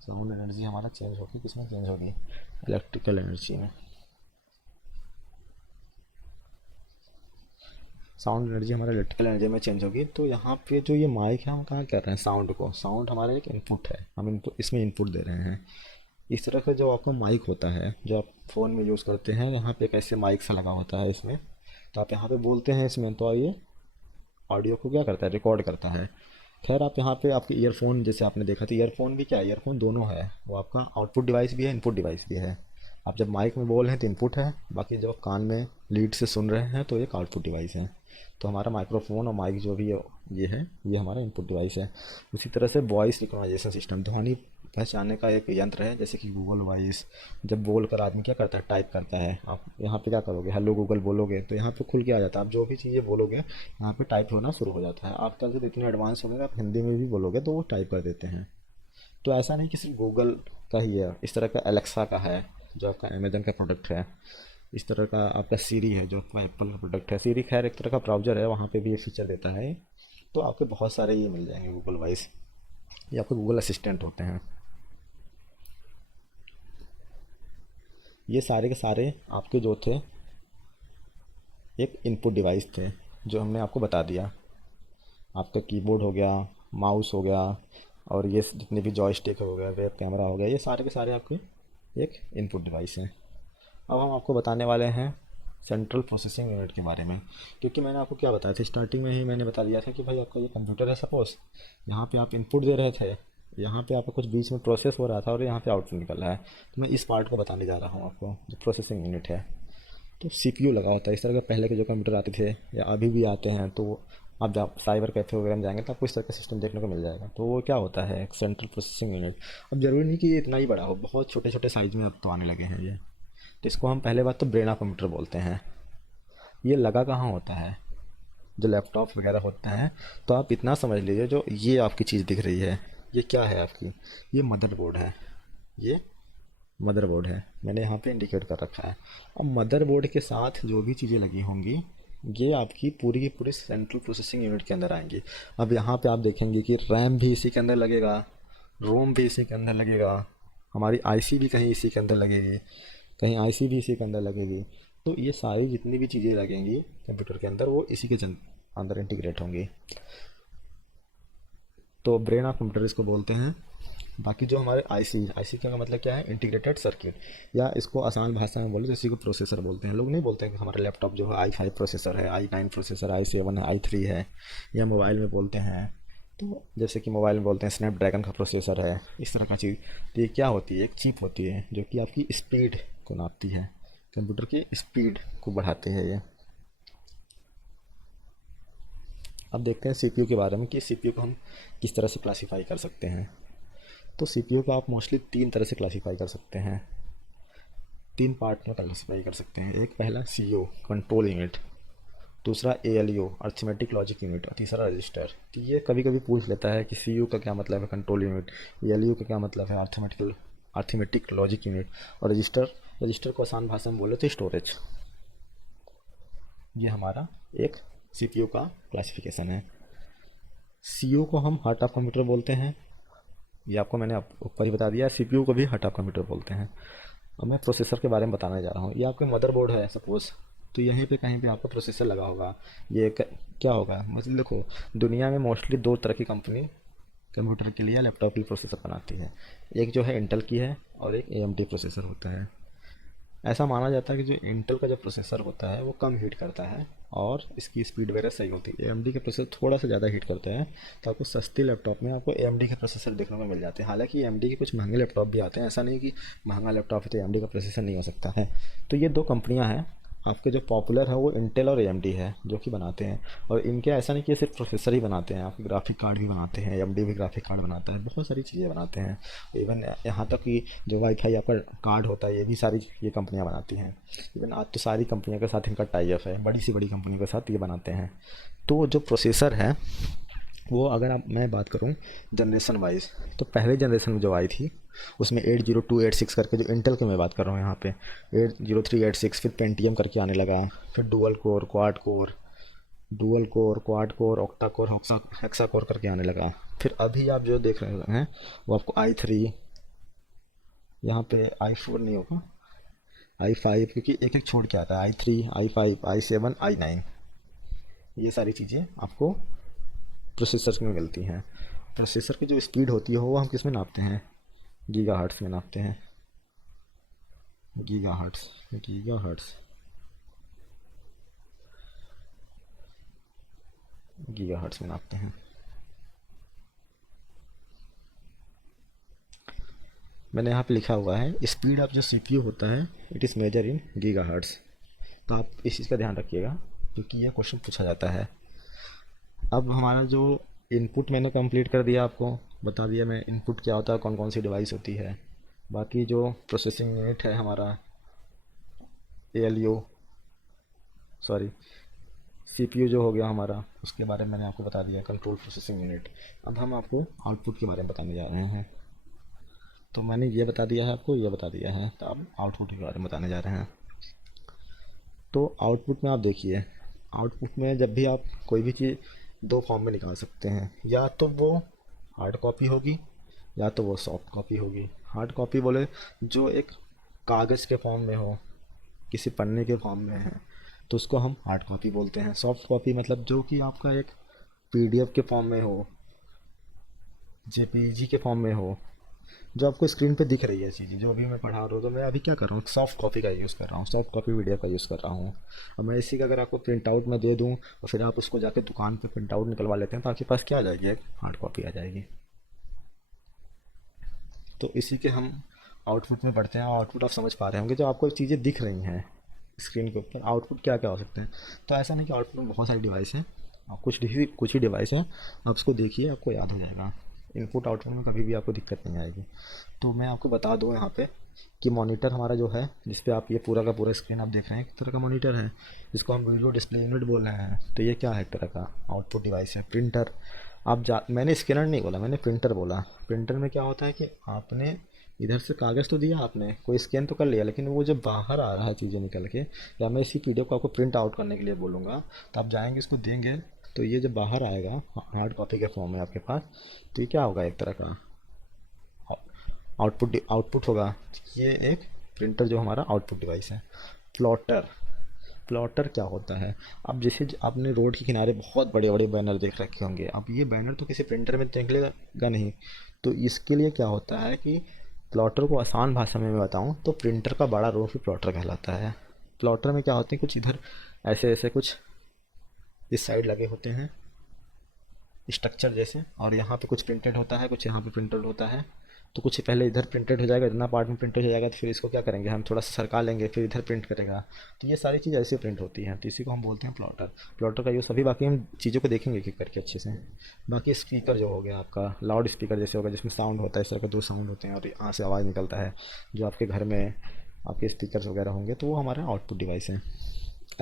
साउंड एनर्जी हमारा चेंज होगी, किसमें चेंज होगी, इलेक्ट्रिकल एनर्जी में। साउंड एनर्जी हमारा इलेक्ट्रिकल एनर्जी में चेंज होगी। तो यहाँ पे जो ये माइक है, हम कहाँ कर रहे हैं साउंड को, साउंड हमारा एक इनपुट है, हम इनपुट इसमें इनपुट दे रहे हैं। इस तरह का जो आपका माइक होता है जो आप फ़ोन में यूज़ करते हैं, यहाँ पे एक ऐसे माइक सा लगा होता है इसमें, तो आप यहाँ पे बोलते हैं इसमें, तो ये ऑडियो को क्या करता है, रिकॉर्ड करता है। खैर आप यहाँ पे आपके ईयरफोन, जैसे आपने देखा था, ईयरफोन भी क्या है, ईयरफोन दोनों है, वो आपका आउटपुट डिवाइस भी है, इनपुट डिवाइस भी है। आप जब माइक में बोल रहे हैं तो इनपुट है, बाकी जब आप कान में लीड से सुन रहे हैं तो एक आउटपुट डिवाइस है। तो हमारा माइक्रोफोन और माइक जो भी ये है, ये हमारा इनपुट डिवाइस है। उसी तरह से वॉइस रिकॉग्नाइजेशन सिस्टम, ध्वनि पहचानने का एक यंत्र है, जैसे कि गूगल वॉइस। जब बोल कर आदमी क्या करता है, टाइप करता है। आप यहाँ पे क्या करोगे, हेलो गूगल बोलोगे तो यहाँ पे खुल के आ जाता है। आप जो भी चीज़ें बोलोगे यहाँ पे टाइप होना शुरू हो जाता है। आजकल तो इतने एडवांस हो गए, आप हिंदी में भी बोलोगे तो वो टाइप कर देते हैं। तो ऐसा नहीं कि सिर्फ गूगल का ही है, इस तरह का एलेक्सा का है जो आपका अमेजन का प्रोडक्ट है। इस तरह का आपका सीरी है जो आपका एप्पल का प्रोडक्ट है। सीरी खैर एक तरह का ब्राउज़र है, वहाँ पे भी ये फीचर देता है। तो आपके बहुत सारे ये मिल जाएंगे गूगल वॉइस, ये आपके गूगल असिस्टेंट होते हैं। ये सारे के सारे आपके जो थे एक इनपुट डिवाइस थे, जो हमने आपको बता दिया। आपका कीबोर्ड हो गया, माउस हो गया, और ये जितने भी जॉयस्टिक हो गया, वेब कैमरा हो गया, ये सारे के सारे आपके एक इनपुट डिवाइस हैं। अब हम आपको बताने वाले हैं सेंट्रल प्रोसेसिंग यूनिट के बारे में। क्योंकि मैंने आपको क्या बताया था, स्टार्टिंग में ही मैंने बता दिया था कि भाई आपका ये कंप्यूटर है, सपोज़ यहाँ पे आप इनपुट दे रहे थे, यहाँ पे आपका कुछ बीच में प्रोसेस हो रहा था और यहाँ पे आउटपुट निकल रहा है। तो मैं इस पार्ट को बताने जा रहा हूँ आपको, जो प्रोसेसिंग यूनिट है। तो सीपीयू लगा होता है। इस तरह के पहले के जो कंप्यूटर आते थे या अभी भी आते हैं, तो आप जब साइबर कैफ़े वगैरह में जाएंगे तो आपको इस तरह का सिस्टम देखने को मिल जाएगा। तो वो क्या होता है, एक सेंट्रल प्रोसेसिंग यूनिट। अब ज़रूरी नहीं कि ये इतना ही बड़ा हो, बहुत छोटे छोटे साइज़ में अब तो आने लगे हैं ये। तो इसको हम पहले बात तो ब्रेना कंप्यूटर बोलते हैं। ये लगा कहाँ होता है, जो लैपटॉप वगैरह होता है। तो आप इतना समझ लीजिए, जो ये आपकी चीज़ दिख रही है, ये क्या है आपकी, ये मदरबोर्ड है। ये मदरबोर्ड है, मैंने यहाँ पे इंडिकेट कर रखा है। अब मदरबोर्ड के साथ जो भी चीज़ें लगी होंगी, ये आपकी पूरी की पूरी सेंट्रल प्रोसेसिंग यूनिट के अंदर आएंगी। अब यहाँ पे आप देखेंगे कि रैम भी इसी के अंदर लगेगा, रोम भी इसी के अंदर लगेगा, हमारी आईसी भी कहीं इसी के अंदर लगेगी, कहीं आईसी भी इसी के अंदर लगेगी। तो ये सारी जितनी भी चीज़ें लगेंगी कंप्यूटर के अंदर, वो इसी के अंदर इंटीग्रेट होंगी। तो ब्रेन ऑफ कंप्यूटर इसको बोलते हैं। बाकी जो हमारे आईसी का मतलब क्या है, इंटीग्रेटेड सर्किट, या इसको आसान भाषा में बोले तो इसी को प्रोसेसर बोलते हैं। लोग नहीं बोलते हैं कि हमारा लैपटॉप जो है i5 प्रोसेसर है, i9 प्रोसेसर, i7 है, i3 है, या मोबाइल में बोलते हैं तो जैसे कि मोबाइल में बोलते हैं स्नैपड्रैगन का प्रोसेसर है, इस तरह का चीज़। तो ये क्या होती है, एक चिप होती है जो कि आपकी स्पीड को नापती है, कंप्यूटर की स्पीड को बढ़ाती है ये। अब देखते हैं सीपीयू के बारे में कि सीपीयू को हम किस तरह से क्लासीफाई कर सकते हैं। तो सीपीयू को आप मोस्टली तीन तरह से क्लासीफाई कर सकते हैं, तीन पार्ट में क्लासीफाई कर सकते हैं। एक पहला सीयू कंट्रोल यूनिट, दूसरा एएलयू अर्थमेटिक लॉजिक यूनिट, और तीसरा रजिस्टर। तो ये कभी कभी पूछ लेता है कि सीयू का क्या मतलब है, कंट्रोल यूनिट, एएलयू का क्या मतलब है, अर्थमेटिक लॉजिक यूनिट, और रजिस्टर को आसान भाषा में बोले तो स्टोरेज। ये हमारा एक सीपीयू का क्लासिफिकेशन है। सीयू को हम हार्ट ऑफ कंप्यूटर बोलते हैं, ये आपको मैंने ऊपर ही बता दिया। सीपीयू को भी हार्ट ऑफ कंप्यूटर बोलते हैं। अब मैं प्रोसेसर के बारे में बताने जा रहा हूँ। ये आपका मदरबोर्ड है सपोज़, तो यहीं पे कहीं पे आपका प्रोसेसर लगा होगा। ये क्या होगा, मतलब देखो दुनिया में मोस्टली दो तरह की कंपनी कंप्यूटर के लिए, लैपटॉप के लिए प्रोसेसर बनाती है। एक जो है इंटेल की है और एक एएमडी प्रोसेसर होता है। ऐसा माना जाता है कि जो इंटेल का जो प्रोसेसर होता है वो कम हीट करता है, और इसकी स्पीड वगैरह सही होती है। AMD के प्रोसेसर थोड़ा सा ज़्यादा हीट करते हैं, तो आपको सस्ती लैपटॉप में आपको AMD के प्रोसेसर देखने को मिल जाते हैं। हालांकि AMD के कुछ महंगे लैपटॉप भी आते हैं, ऐसा नहीं कि महंगा लैपटॉप है तो AMD का प्रोसेसर नहीं हो सकता है। तो ये दो कंपनियां हैं आपके जो पॉपुलर है, वो इंटेल और AMD है जो कि बनाते हैं। और इनके ऐसा नहीं कि ये सिर्फ प्रोसेसर ही बनाते हैं, आपके ग्राफिक कार्ड भी बनाते हैं, AMD भी ग्राफिक कार्ड बनाता है, बहुत सारी चीज़ें बनाते हैं। इवन यहाँ तक कि जो वाईफाई आपका कार्ड होता है, ये भी सारी ये कंपनियाँ बनाती हैं। इवन आज तो सारी कंपनियों के साथ इनका टाई अप है, बड़ी सी बड़ी कंपनियों के साथ ये बनाते हैं। तो जो प्रोसेसर है वो, अगर आप मैं बात करूं जनरेशन वाइज, तो पहले जनरेशन में जो आई थी उसमें 80286 करके, जो इंटेल की मैं बात कर रहा हूँ यहाँ पे 80386, फिर पेंटियम करके आने लगा, फिर dual core quad core octa core hexa core करके आने लगा। फिर अभी आप जो देख रहे हैं वो आपको i3, यहाँ पे i4 नहीं होगा, i5, क्योंकि एक एक छोड़ के आता है, i3 i5 i7 i9, ये सारी चीज़ें आपको प्रोसेसर में मिलती हैं। प्रोसेसर की जो स्पीड होती है वो हम किस में नापते हैं, गीगाहर्ट्ज़ में नापते हैं। गीगाहर्ट्ज़ गीगाहर्ट्ज़ गीगाहर्ट्ज़ में नापते हैं। मैंने यहाँ पे लिखा हुआ है स्पीड ऑफ जो CPU होता है it is measure in gigahertz. तो आप इस चीज़ का ध्यान रखिएगा क्योंकि यह क्वेश्चन पूछा जाता है। अब हमारा जो इनपुट मैंने कंप्लीट कर दिया, आपको बता दिया मैं इनपुट क्या होता है, कौन कौन सी डिवाइस होती है। बाकी जो प्रोसेसिंग यूनिट है हमारा ALU, सॉरी CPU जो हो गया हमारा, उसके बारे में मैंने आपको बता दिया, कंट्रोल प्रोसेसिंग यूनिट। अब हम आपको आउटपुट के बारे में बताने जा रहे हैं। तो मैंने ये बता दिया है, आपको ये बता दिया है, तो अब आउटपुट के बारे में बताने जा रहे हैं। तो आउटपुट में आप देखिए, आउटपुट में जब भी आप कोई भी चीज़ दो फॉर्म में निकाल सकते हैं, या तो वो हार्ड कॉपी होगी या तो वो सॉफ्ट कॉपी होगी। हार्ड कॉपी बोले जो एक कागज़ के फॉर्म में हो, किसी पन्ने के फॉर्म में है, तो उसको हम हार्ड कॉपी बोलते हैं। सॉफ्ट कॉपी मतलब जो कि आपका एक PDF के फॉर्म में हो, JPEG के फॉर्म में हो, जो आपको स्क्रीन पे दिख रही है चीज़ें, जो अभी मैं पढ़ा रहा हूँ। तो मैं अभी क्या कर रहा हूँ, सॉफ्ट कॉपी का यूज़ कर रहा हूँ, सॉफ्ट कॉपी PDF का यूज़ कर रहा हूँ। अब मैं इसी का अगर आपको प्रिंट आउट में दे दूँ और फिर आप उसको जाके दुकान पे प्रिंट आउट निकलवा लेते हैं, तो आपके पास क्या आ जाएगी, एक हार्ड कॉपी आ जाएगी। तो इसी के हम आउटपुट में पढ़ते हैं। आउटपुट आप समझ पा रहे होंगे, जो आपको चीज़ें दिख रही हैं स्क्रीन के ऊपर, आउटपुट क्या क्या हो सकते हैं। तो ऐसा नहीं कि आउटपुट में बहुत सारी डिवाइस हैं, आप कुछ ही डिवाइस हैं, आप उसको देखिए आपको याद हो जाएगा। इनपुट आउटपुट में कभी भी आपको दिक्कत नहीं आएगी। तो मैं आपको बता दूँ यहाँ पे कि मॉनिटर हमारा जो है, जिस पे आप ये पूरा का पूरा स्क्रीन आप देख रहे हैं, एक तरह का मॉनिटर है जिसको हम वीडियो डिस्प्ले यूनिट बोल रहे हैं। तो ये क्या है, एक तरह का आउटपुट डिवाइस है। प्रिंटर, मैंने स्कैनर नहीं बोला, मैंने प्रिंटर बोला। प्रिंटर में क्या होता है कि आपने इधर से कागज़ तो दिया, आपने कोई स्कैन तो कर लिया, लेकिन वो जब बाहर आ रहा है चीज़ें निकल के, या मैं इसी PDF को आपको प्रिंट आउट करने के लिए बोलूँगा, तो आप जाएंगे इसको देंगे, तो ये जब बाहर आएगा हार्ड कॉपी के फॉर्म में आपके पास, तो ये क्या होगा, एक तरह का आउटपुट होगा। ये एक प्रिंटर जो हमारा आउटपुट डिवाइस है। प्लॉटर, प्लॉटर क्या होता है, अब जैसे आपने रोड के किनारे बहुत बड़े बड़े बैनर देख रखे होंगे, अब ये बैनर तो किसी प्रिंटर में तो निकलेगा नहीं। तो इसके लिए क्या होता है कि प्लॉटर को आसान भाषा में मैं बताऊं तो प्रिंटर का बड़ा रूप ही प्लॉटर कहलाता है। प्लॉटर में क्या होते हैं, कुछ इधर ऐसे ऐसे कुछ इस साइड लगे होते हैं स्ट्रक्चर जैसे, और यहाँ पे कुछ प्रिंटेड होता है, कुछ यहाँ पे प्रिंटेड होता है। तो कुछ पहले इधर प्रिंटेड हो जाएगा, इतना पार्ट में प्रिंटेड हो जाएगा, तो फिर इसको क्या करेंगे, हम थोड़ा सा सरका लेंगे, फिर इधर प्रिंट करेगा। तो ये सारी चीज़ ऐसे प्रिंट होती हैं, तो इसी को हम बोलते हैं प्लॉटर। प्लॉटर का यूज़ अभी, बाकी हम चीज़ों को देखेंगे कि करके अच्छे से। बाकी स्पीकर जो हो गया आपका, लाउड स्पीकर जैसे होगा, जिसमें साउंड होता है, इस तरह का दो साउंड होते हैं और यहाँ से आवाज़ निकलता है, जो आपके घर में आपके स्पीकर वगैरह होंगे, तो वो हमारा आउटपुट डिवाइस है।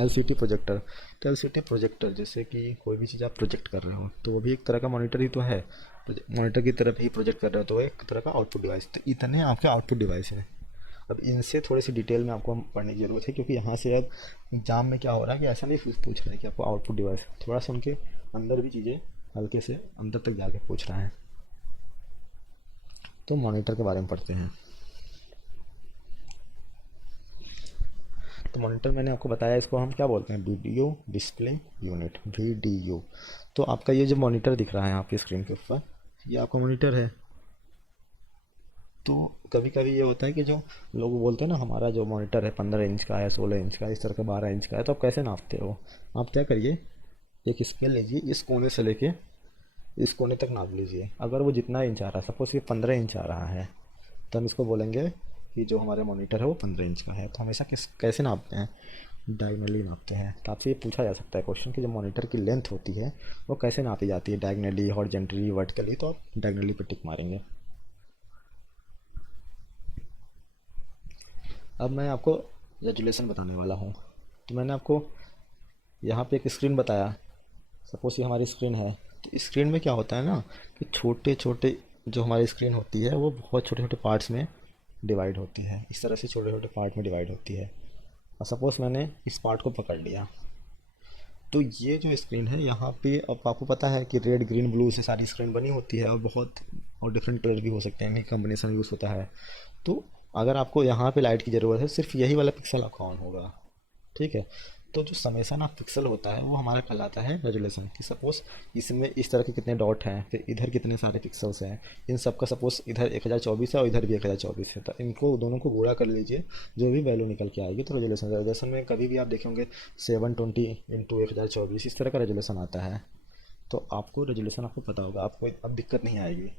LCD प्रोजेक्टर, तो LCD प्रोजेक्टर जैसे कि कोई भी चीज़ आप प्रोजेक्ट कर रहे हो, तो वो भी एक तरह का मॉनिटर ही तो है, मॉनिटर की तरफ ही प्रोजेक्ट कर रहे हो, तो एक तरह का आउटपुट डिवाइस। तो इतने आपके आउटपुट डिवाइस हैं। अब इनसे थोड़ी सी डिटेल में आपको पढ़ने की ज़रूरत है, क्योंकि यहाँ से अब एग्जाम में क्या हो रहा है कि ऐसा नहीं पूछ रहे हैं कि आपको आउटपुट डिवाइस, थोड़ा सा उनके अंदर भी चीज़ें हल्के से अंदर तक जाके पूछ रहा है। तो मॉनिटर के बारे में पढ़ते हैं। तो मॉनिटर मैंने आपको बताया, इसको हम क्या बोलते हैं, वीडियो डिस्प्ले यूनिट, VDU। तो आपका ये जो मॉनिटर दिख रहा है आपकी स्क्रीन के ऊपर, ये आपका मॉनिटर है। तो कभी कभी ये होता है कि जो लोग बोलते हैं ना हमारा जो मॉनिटर है 15 इंच का है, 16 इंच का, इस तरह का 12 इंच का है, तो आप कैसे नापते हो? आप क्या करिए, एक स्केल लीजिए, इस कोने से लेके इस कोने तक नाप लीजिए। अगर वो जितना इंच आ रहा है, सपोज ये 15 इंच आ रहा है, तो हम इसको बोलेंगे कि जो हमारे मॉनिटर है वो 15 इंच का है। तो हमेशा कैसे नापते हैं? डायगनली नापते हैं। तो आपसे ये पूछा जा सकता है क्वेश्चन कि जो मॉनिटर की लेंथ होती है वो कैसे नापी जाती है, डायगनली, हॉरिजॉन्टली, वर्टिकली? तो आप डायगनली पे टिक मारेंगे। अब मैं आपको रेजुलेशन बताने वाला हूँ। तो मैंने आपको यहाँ पे एक स्क्रीन बताया, सपोज ये हमारी स्क्रीन है। तो स्क्रीन में क्या होता है ना कि छोटे छोटे जो हमारी स्क्रीन होती है वो बहुत छोटे छोटे पार्ट्स में डिवाइड होती है। इस तरह से छोटे छोटे पार्ट में डिवाइड होती है। और सपोज मैंने इस पार्ट को पकड़ लिया, तो ये जो स्क्रीन है यहाँ पे, अब आपको पता है कि रेड ग्रीन ब्लू से सारी स्क्रीन बनी होती है, और बहुत और डिफरेंट कलर भी हो सकते हैं, इन्हीं कॉम्बिनेशन यूज़ होता है। तो अगर आपको यहाँ पे लाइट की ज़रूरत है, सिर्फ यही वाला पिक्सल आपका ऑन होगा, ठीक है? तो जो समेसन ऑफ पिक्सल होता है वो हमारा कहलाता है रेजोल्यूशन। कि सपोज इसमें इस तरह के कितने डॉट हैं, फिर इधर कितने सारे पिक्सल्स हैं, इन सब का सपोज इधर 1024 है और इधर भी 1024 है, तो इनको दोनों को गुणा कर लीजिए, जो भी वैल्यू निकल के आएगी तो रेजोल्यूशन में कभी भी आप देखेंगे 720 × 1024 इस तरह का रेजोल्यूशन आता है। तो आपको रेजोल्यूशन आपको पता होगा, आपको अब दिक्कत नहीं आएगी।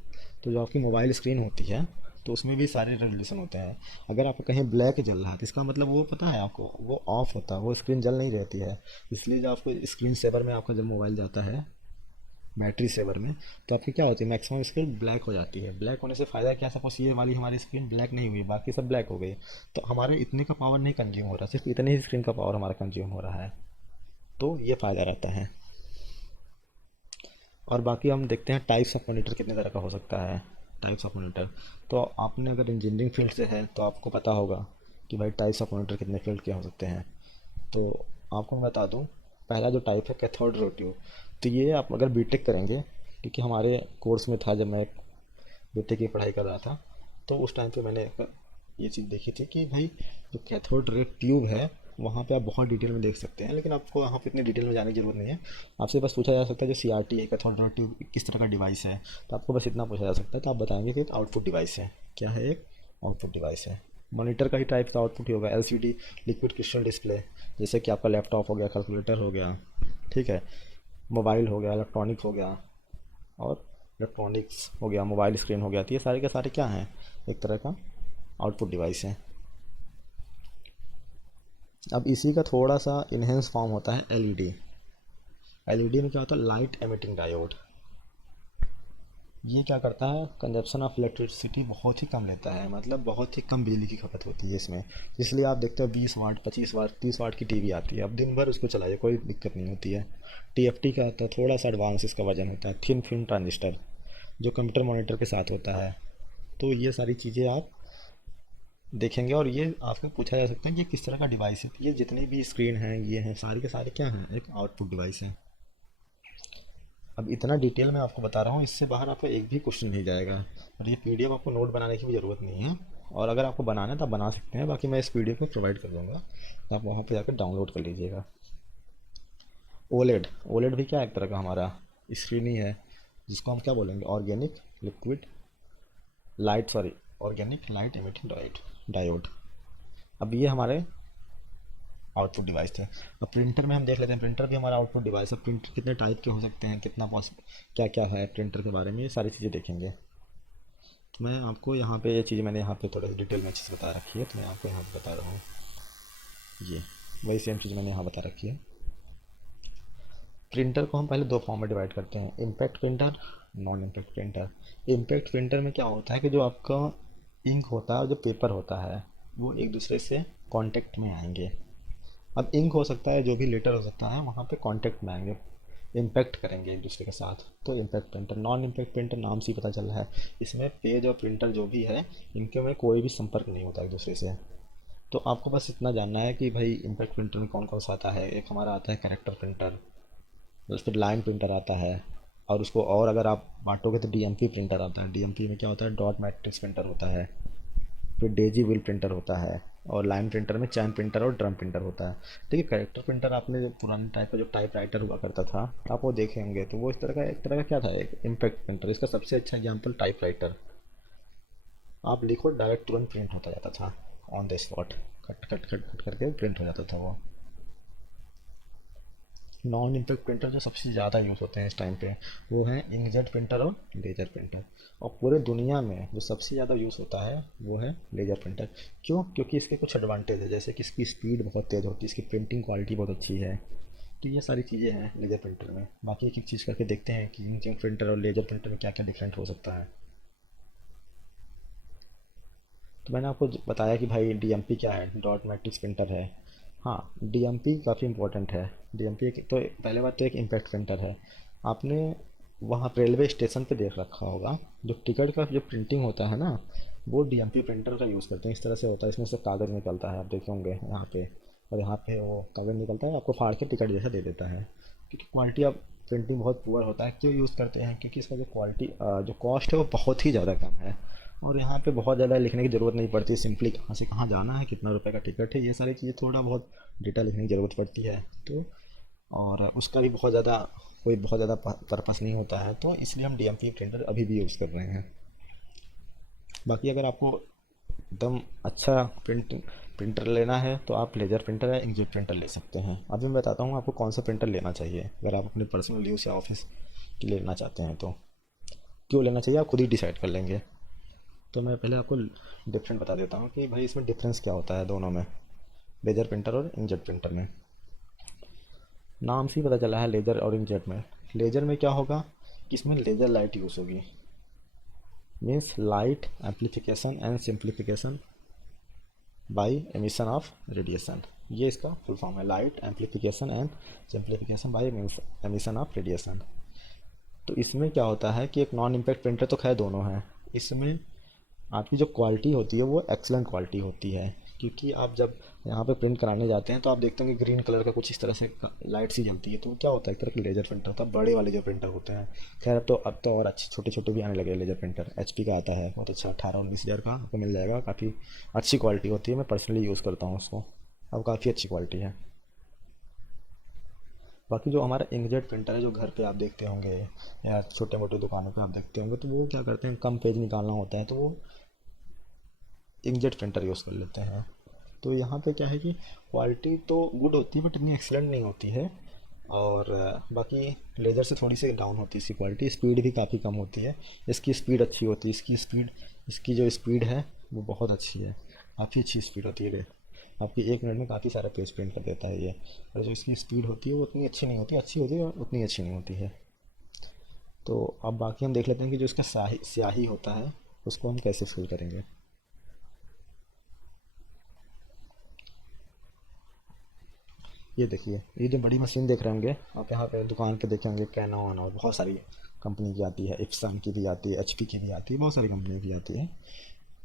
तो जो आपकी मोबाइल स्क्रीन होती है तो उसमें भी सारे रेजोल्यूशन होते हैं। अगर आपको कहीं ब्लैक जल रहा है तो इसका मतलब वो पता है आपको, वो ऑफ होता है, वो स्क्रीन जल नहीं रहती है। इसलिए जो आपको स्क्रीन सेवर में आपका जब मोबाइल जाता है बैटरी सेवर में, तो आपकी क्या होती है, मैक्सिमम स्क्रीन ब्लैक हो जाती है। ब्लैक होने से फ़ायदा क्या, सपोज ये वाली हमारी स्क्रीन ब्लैक नहीं हुई, बाकी सब ब्लैक हो गई, तो हमारे इतने का पावर नहीं कंज्यूम हो रहा, सिर्फ इतने ही स्क्रीन का पावर हमारा कंज्यूम हो रहा है। तो ये फ़ायदा रहता है। और बाकी हम देखते हैं टाइप्स ऑफ मॉनिटर कितने तरह का हो सकता है। टाइप्स ऑफ मॉनिटर, तो आपने अगर इंजीनियरिंग फील्ड से है तो आपको पता होगा कि भाई टाइप्स ऑफ मॉनिटर कितने फील्ड के हो सकते हैं। तो आपको मैं बता दूं, पहला जो टाइप है कैथोड रे ट्यूब। तो ये आप अगर बीटेक करेंगे, क्योंकि हमारे कोर्स में था जब मैं बीटेक की पढ़ाई कर रहा था, तो उस टाइम पे मैंने ये चीज़ देखी थी कि भाई जो कैथोड रे ट्यूब है वहाँ पे आप बहुत डिटेल में देख सकते हैं, लेकिन आपको वहाँ पे इतनी डिटेल में जाने की जरूरत नहीं है। आपसे बस पूछा जा सकता है जो CRT है, कैथोड रे ट्यूब किस तरह का डिवाइस है, तो आपको बस इतना पूछा जा सकता है, तो आप बताएंगे कि एक आउटपुट डिवाइस है। क्या है? एक आउटपुट डिवाइस है। मॉनिटर का ही टाइप का आउटपुट ही होगा। LCD, लिक्विड क्रिस्टल डिस्प्ले, जैसे कि आपका लैपटॉप हो गया, कैलकुलेटर हो गया, ठीक है, मोबाइल हो गया, इलेक्ट्रॉनिक हो गया, और इलेक्ट्रॉनिक्स हो गया, मोबाइल स्क्रीन हो गया। तो ये सारे के सारे क्या हैं, एक तरह का आउटपुट डिवाइस है। अब इसी का थोड़ा सा इन्हेंस फॉर्म होता है LED। LED में क्या होता है, लाइट एमिटिंग डायोड। ये क्या करता है, कंजप्शन ऑफ इलेक्ट्रिसिटी बहुत ही कम लेता है, मतलब बहुत ही कम बिजली की खपत होती है इसमें। इसलिए आप देखते हो 20 वाट, 25 वाट, 30 वाट की टीवी आती है, अब दिन भर उसको चलाइए कोई दिक्कत नहीं होती है। TFT का होता है, थोड़ा सा एडवांस इसका वर्जन होता है, थिन फिल्म ट्रांजिस्टर, जो कंप्यूटर मॉनिटर के साथ होता है। तो ये सारी चीज़ें आप देखेंगे, और ये आपको पूछा जा सकता है कि ये किस तरह का डिवाइस है। ये जितनी भी स्क्रीन हैं ये हैं, सारे के सारे क्या हैं, एक आउटपुट डिवाइस है। अब इतना डिटेल मैं आपको बता रहा हूँ, इससे बाहर आपको एक भी क्वेश्चन नहीं जाएगा। और ये PDF आपको नोट बनाने की भी ज़रूरत नहीं है, और अगर आपको बनाना है तो आप बना सकते हैं, बाकी मैं इस PDF को प्रोवाइड कर दूँगा, तो आप वहाँ पर जाकर डाउनलोड कर लीजिएगा। ओलेड भी क्या है, एक तरह का हमारा स्क्रीन ही है, जिसको हम क्या बोलेंगे, organic liquid light, sorry, organic light emitting diode. अब ये हमारे आउटपुट डिवाइस थे। अब प्रिंटर में हम देख लेते हैं, प्रिंटर भी हमारा आउटपुट डिवाइस है। प्रिंटर कितने टाइप के हो सकते हैं, कितना पॉसिबल, क्या क्या है प्रिंटर के बारे में, ये सारी चीज़ें देखेंगे। तो मैं आपको यहाँ पे ये चीज़ मैंने यहाँ पे थोड़ा डिटेल में चीज़ बता रखी है, तो मैं आपको यहाँ पे बता रहा हूँ। ये वही सेम चीज़ मैंने यहाँ बता रखी है। प्रिंटर को हम पहले दो फॉर्म में डिवाइड करते हैं, impact printer, non impact printer. Impact printer में क्या होता है कि जो आपका इंक होता है और जो पेपर होता है वो एक दूसरे से कांटेक्ट में आएंगे। अब इंक हो सकता है, जो भी लेटर हो सकता है, वहाँ पे कांटेक्ट में आएंगे, इम्पैक्ट करेंगे एक दूसरे के साथ, तो impact printer. Non impact printer नाम से ही पता चल रहा है, इसमें पेज और प्रिंटर जो भी है इनके में कोई भी संपर्क नहीं होता एक दूसरे से। तो आपको बस इतना जानना है कि भाई इम्पैक्ट प्रिंटर में कौन कौन सा आता है। एक हमारा आता है कैरेक्टर प्रिंटर, उस पर लाइन प्रिंटर आता है, और उसको और अगर आप बांटोगे तो DMP प्रिंटर आता है। DMP में क्या होता है, डॉट मैट्रिक्स प्रिंटर होता है। फिर डेजी व्हील प्रिंटर होता है, और लाइन प्रिंटर में चैन प्रिंटर और ड्रम प्रिंटर होता है। ठीक है, कैरेक्टर प्रिंटर आपने जो पुराने टाइप का जो टाइप राइटर हुआ करता था आप वो देखे होंगे, तो वो इस तरह का एक तरह का क्या था, एक इम्पैक्ट प्रिंटर। इसका सबसे अच्छा एग्जाम्पल टाइप राइटर। आप लिखो डायरेक्ट तुरंत प्रिंट होता जाता था, on the spot, cut cut cut cut करके प्रिंट हो जाता था वो। नॉन इंपैक्ट प्रिंटर जो सबसे ज़्यादा यूज़ होते हैं इस टाइम पे, वो हैं इंकजेट प्रिंटर और लेजर प्रिंटर। और पूरे दुनिया में जो सबसे ज़्यादा यूज़ होता है वो है लेजर प्रिंटर। क्यों? क्योंकि इसके कुछ एडवांटेज है, जैसे कि इसकी स्पीड बहुत तेज़ होती है, इसकी प्रिंटिंग क्वालिटी बहुत अच्छी है। तो ये सारी चीज़ें हैं लेजर प्रिंटर में। बाकी एक एक चीज़ करके देखते हैं कि इंक प्रिंटर और लेजर प्रिंटर में क्या क्या डिफरेंट हो सकता है। तो मैंने आपको बताया कि भाई डीएमपी क्या है, डॉट मैट्रिक्स प्रिंटर है। हाँ, डीएमपी काफ़ी इंपॉर्टेंट है। डीएमपी एक तो पहले बात तो एक इम्पैक्ट प्रिंटर है। आपने वहाँ पे रेलवे स्टेशन पे देख रखा होगा, जो टिकट का जो प्रिंटिंग होता है ना, वो डीएमपी प्रिंटर का यूज़ करते हैं। इस तरह से होता है, इसमें से कागज़ निकलता है, आप देखे होंगे यहाँ पे। और यहाँ पे वो कागज़ निकलता है, आपको फाड़ के टिकट जैसा दे देता है। क्योंकि क्वालिटी ऑफ प्रिंटिंग बहुत पुअर होता है। क्यों यूज़ करते हैं? क्योंकि इसका जो क्वालिटी जो कॉस्ट है वो बहुत ही ज़्यादा कम है। और यहाँ पे बहुत ज़्यादा लिखने की ज़रूरत नहीं पड़ती, सिंपली कहाँ से कहाँ जाना है, कितना रुपए का टिकट है, ये सारी चीज़ें थोड़ा बहुत डेटा लिखने की ज़रूरत पड़ती है। तो और उसका भी बहुत ज़्यादा कोई बहुत ज़्यादा पर्पस नहीं होता है, तो इसलिए हम डीएमपी प्रिंटर अभी भी यूज़ कर रहे हैं। बाकी अगर आपको एकदम अच्छा प्रिंटर लेना है तो आप लेजर प्रिंटर या इंकजेट प्रिंटर ले सकते हैं। अभी मैं बताता हूँ आपको कौन सा प्रिंटर लेना चाहिए अगर आप अपने पर्सनल यूज़ या ऑफिस के लिए लेना चाहते हैं। तो क्यों लेना चाहिए आप खुद ही डिसाइड कर लेंगे। तो मैं पहले आपको डिफरेंट बता देता हूँ कि भाई इसमें डिफरेंस क्या होता है दोनों में, लेजर प्रिंटर और इंकजेट प्रिंटर में। नाम से ही पता चला है लेजर और इंकजेट में। लेजर में क्या होगा कि इसमें लेजर लाइट यूज़ होगी, means light amplification and simplification by emission of radiation. ये इसका फुल फॉर्म है, light amplification and simplification by emission of radiation. तो इसमें क्या होता है कि एक नॉन इम्पैक्ट प्रिंटर तो खैर दोनों हैं, इसमें आपकी जो क्वालिटी होती है वो एक्सलेंट क्वालिटी होती है। क्योंकि आप जब यहाँ पे प्रिंट कराने जाते हैं तो आप देखते होंगे ग्रीन कलर का कुछ इस तरह से लाइट सी जलती है, तो क्या होता है एक तरह का लेजर प्रिंटर होता है, बड़े वाले जो प्रिंटर होते हैं। खैर अब तो और अच्छे छोटे छोटे भी आने लगे लेजर प्रिंटर, एचपी का आता है बहुत अच्छा, 18-19 हज़ार का आपको मिल जाएगा। काफ़ी अच्छी क्वालिटी होती है, मैं पर्सनली यूज़ करता हूँ उसको, अब काफ़ी अच्छी क्वालिटी है। बाकी जो हमारा इंकजेट प्रिंटर है जो घर पे आप देखते होंगे या छोटे मोटे दुकानों पे आप देखते होंगे, तो वो क्या करते हैं, कम पेज निकालना होता है तो वो इंकजेट प्रिंटर यूज़ कर लेते हैं। तो यहाँ पे क्या है कि क्वालिटी तो गुड होती है बट इतनी एक्सीलेंट नहीं होती है। और बाकी लेज़र से थोड़ी सी डाउन होती है इसकी क्वालिटी, स्पीड भी काफ़ी कम होती है। इसकी स्पीड अच्छी होती है, इसकी जो स्पीड है वो बहुत अच्छी है, काफ़ी अच्छी स्पीड होती है। आपकी 1 मिनट में काफ़ी सारा पेज प्रिंट कर देता है ये। और जो इसकी स्पीड होती है वो उतनी अच्छी नहीं होती, अच्छी होती है और उतनी अच्छी नहीं होती है। तो अब बाकी हम देख लेते हैं कि जो इसका स्याही होता है उसको हम कैसे फिल करेंगे। ये देखिए, ये जो बड़ी मशीन देख रहे होंगे आप यहाँ पे दुकान पे देखे होंगे, कैनन और बहुत सारी कंपनी की आती है, इप्सन की भी आती है, एचपी की भी आती है, बहुत सारी कंपनी की आती है।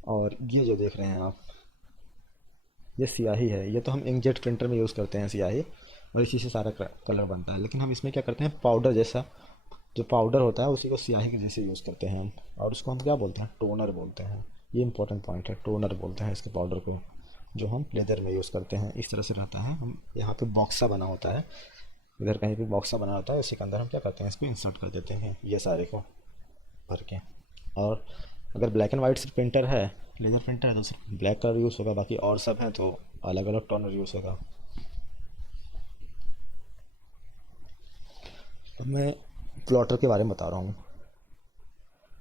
और ये जो देख रहे हैं आप, ये स्याही है, ये तो हम इंकजेट प्रिंटर में यूज़ करते हैं स्याही, और इसी से सारा कलर बनता है। लेकिन हम इसमें क्या करते हैं, पाउडर जैसा जो पाउडर होता है उसी को स्याही के जैसे यूज़ करते हैं हम, और उसको हम क्या बोलते हैं, टोनर बोलते हैं। ये इंपॉर्टेंट पॉइंट है, टोनर बोलते हैं इसके पाउडर को, जो हम लेदर में यूज़ करते हैं। इस तरह से रहता है, हम यहाँ पे बॉक्सा बना होता है, इधर कहीं भी बॉक्सा बना होता है, उसी के अंदर हम क्या करते हैं, इसको इंसर्ट कर देते हैं ये सारे को भर के। और अगर ब्लैक एंड वाइट सिर्फ प्रिंटर है, लेजर प्रिंटर है, तो सिर्फ ब्लैक कलर यूज़ होगा, बाकी और सब हैं तो अलग अलग टोनर यूज़ होगा। अब मैं प्लॉटर के बारे में बता रहा हूँ।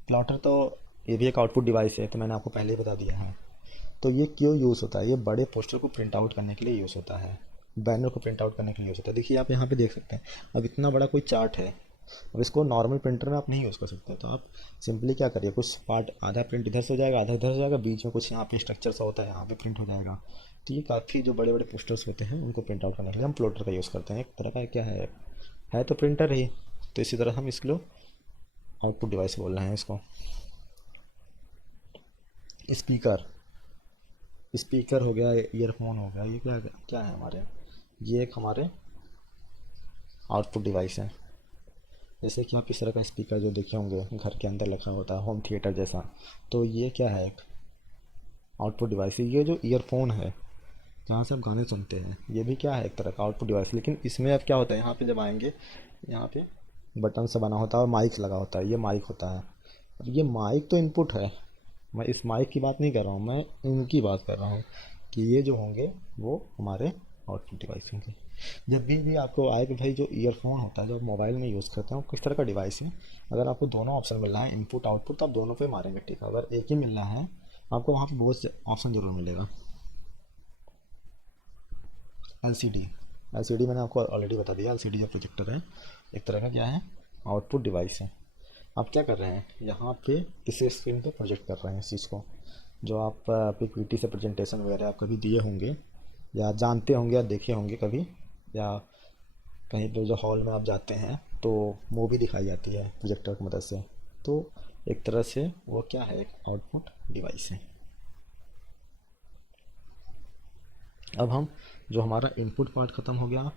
प्लॉटर तो ये भी एक आउटपुट डिवाइस है, तो मैंने आपको पहले ही बता दिया है। तो ये क्यों यूज़ होता है, ये बड़े पोस्टर को प्रिंट आउट करने के लिए यूज़ होता है, बैनर को प्रिंट आउट करने के लिए यूज़ होता है। देखिए आप यहाँ पे देख सकते हैं, अब इतना बड़ा कोई चार्ट है, अब इसको नॉर्मल प्रिंटर में आप नहीं यूज़ कर सकते, तो आप सिंपली क्या करिए, कुछ पार्ट आधा प्रिंट इधर से हो जाएगा, आधा उधर हो जाएगा, बीच में कुछ यहाँ पे स्ट्रक्चर सा होता है, यहाँ पे प्रिंट हो जाएगा। तो ये काफ़ी जो बड़े बड़े पोस्टर्स होते हैं उनको प्रिंट आउट करने के लिए हम प्लॉटर का यूज़ करते हैं। एक तरह का क्या है तो प्रिंटर ही। तो इसी तरह हम इसको आउटपुट डिवाइस बोल रहे हैं इसको। स्पीकर, स्पीकर हो गया, ईयरफोन हो गया, ये क्या क्या है हमारे, ये एक हमारे आउटपुट डिवाइस है। जैसे कि आप इस तरह का स्पीकर जो देखे होंगे घर के अंदर रखा होता है, होम थिएटर जैसा, तो ये क्या है, एक आउटपुट डिवाइस है। ये जो ईयरफोन है जहाँ से आप गाने सुनते हैं, ये भी क्या है, एक तरह का आउटपुट डिवाइस। लेकिन इसमें अब क्या होता है, यहाँ पे जब आएंगे, यहाँ पे बटन से बना होता है और माइक लगा होता है, ये माइक होता है। अब ये माइक तो इनपुट है, मैं इस माइक की बात नहीं कर रहा हूँ, मैं इनकी बात कर रहा हूँ कि ये जो होंगे वो हमारे आउटपुट डिवाइस होंगे। जब भी आपको आए कि भाई जो ईयरफोन होता है जो आप मोबाइल में यूज़ करते हैं वो किस तरह का डिवाइस है, अगर आपको दोनों ऑप्शन मिल रहा है इनपुट आउटपुट, तो आप दोनों पे मारेंगे, ठीक है। अगर एक ही मिल रहा है आपको वहाँ पे बहुत ऑप्शन ज़रूर मिलेगा। एलसीडी, एलसीडी मैंने आपको ऑलरेडी बता दिया, एलसीडी जो प्रोजेक्टर है एक तरह का क्या है, आउटपुट डिवाइस है। आप क्या कर रहे हैं यहाँ पे किसी स्क्रीन पे प्रोजेक्ट कर रहे हैं इस चीज़ को, जो आप पीपीटी से प्रेजेंटेशन वगैरह आप कभी दिए होंगे या जानते होंगे या देखे होंगे कभी, या कहीं पे जो हॉल में आप जाते हैं तो मूवी दिखाई जाती है प्रोजेक्टर की मदद से, तो एक तरह से वो क्या है, एक आउटपुट डिवाइस है। अब हम जो हमारा इनपुट पार्ट ख़त्म हो गया,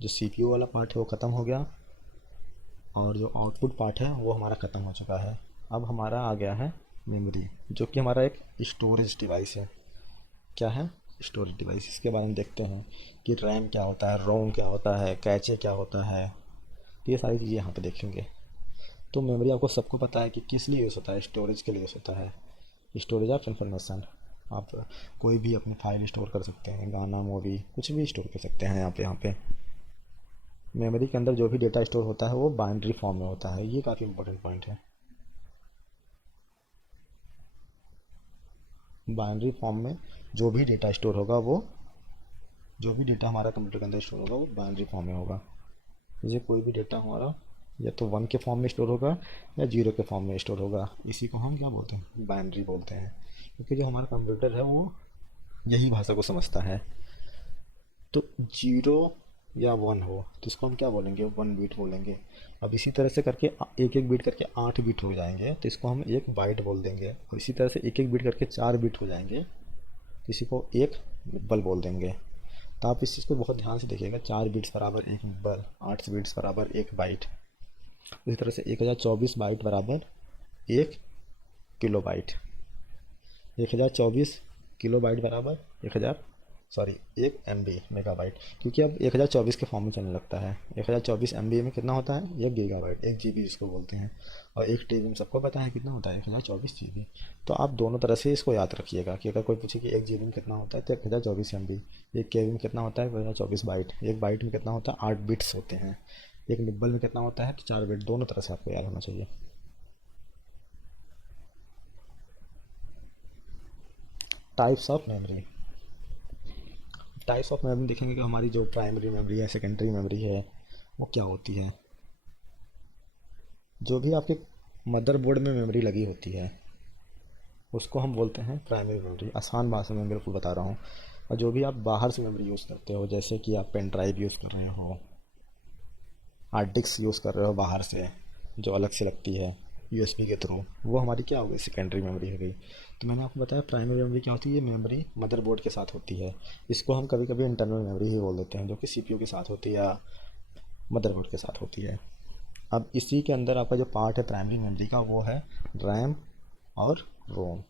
जो सीपीयू वाला पार्ट है वो ख़त्म हो गया, और जो आउटपुट पार्ट है वो हमारा ख़त्म हो चुका है। अब हमारा आ गया है मेमोरी, जो कि हमारा एक स्टोरेज डिवाइस है। क्या है, स्टोरेज डिवाइस। इसके बारे में देखते हैं कि रैम क्या होता है, रोम क्या होता है, कैचे क्या होता है, तो ये सारी चीज़ें यहाँ पे देखेंगे। तो मेमोरी आपको सबको पता है कि किस लिए यूज़ होता है, स्टोरेज के लिए यूज़ होता है, स्टोरेज ऑफ इंफॉर्मेशन। आप कोई भी अपनी फाइल स्टोर कर सकते हैं, गाना मूवी कुछ भी स्टोर कर सकते हैं यहाँ पे मेमोरी के अंदर जो भी डेटा स्टोर होता है वो बाइनरी फॉर्म में होता है, ये काफ़ी इंपॉर्टेंट पॉइंट है। बाइनरी फॉर्म में जो भी डेटा स्टोर होगा वो, जो भी डेटा हमारा कंप्यूटर के अंदर स्टोर होगा वो बाइनरी फॉर्म में होगा। जैसे कोई भी डेटा हमारा या तो 1 के फॉर्म में स्टोर होगा या 0 के फॉर्म में स्टोर होगा, इसी को हम क्या बोलते हैं, बाइनरी बोलते हैं। क्योंकि जो हमारा कंप्यूटर है वो यही भाषा को समझता है। तो 0 या 1 हो तो इसको हम क्या बोलेंगे, 1 बीट बोलेंगे। अब इसी तरह से करके एक एक बीट करके 8 बीट हो जाएंगे तो इसको हम एक बाइट बोल देंगे, और इसी तरह से एक एक बीट करके 4 बीट हो जाएंगे तो इसी को एक निब्बल बोल देंगे। तो आप इस चीज़ को बहुत ध्यान से देखिएगा, 4 बीट्स बराबर एक निब्बल, 8 बीट्स बराबर एक बाइट। इसी तरह से 1024 बाइट बराबर एक किलो बाइट, 1024 किलो बाइट बराबर 1000, सॉरी 1 MB मेगाबाइट, क्योंकि अब 1024 के फॉर्म में चलने लगता है। 1024 MB में कितना होता है, 1 गीगाबाइट, 1 GB जिसको बोलते हैं, और 1 TB में सबको पता है कितना होता है, 1024 GB। तो आप दोनों तरह से इसको याद रखिएगा कि अगर कोई पूछे कि 1 GB में कितना होता है तो 1024 MB, 1 KB में कितना होता है 1024 बाइट, एक बाइट में कितना होता है 8 बिट्स होते हैं, एक निब्बल में कितना होता है तो 4 बिट, दोनों तरह से आपको याद होना चाहिए। Types of memory, types of memory देखेंगे कि हमारी जो प्राइमरी मेमोरी है, सेकेंडरी मेमोरी है, वो क्या होती है। जो भी आपके मदरबोर्ड में मेमोरी लगी होती है उसको हम बोलते हैं प्राइमरी मेमोरी, आसान भाषा में बिल्कुल बता रहा हूँ। और जो भी आप बाहर से मेमोरी यूज़ करते हो, जैसे कि आप पेन ड्राइव यूज़ कर रहे हो, हार्ड डिस्क यूज़ कर रहे हो बाहर से जो अलग से लगती है यूएसबी के थ्रू, वो हमारी क्या हो गई, सेकेंडरी मेमोरी हो गई। तो मैंने आपको बताया प्राइमरी मेमोरी क्या होती है, ये मेमोरी मदरबोर्ड के साथ होती है। इसको हम कभी कभी इंटरनल मेमोरी ही बोल देते हैं, जो कि सीपीयू के साथ होती है या मदरबोर्ड के साथ होती है। अब इसी के अंदर आपका जो पार्ट है प्राइमरी मेमोरी का वो है रैम और रोम।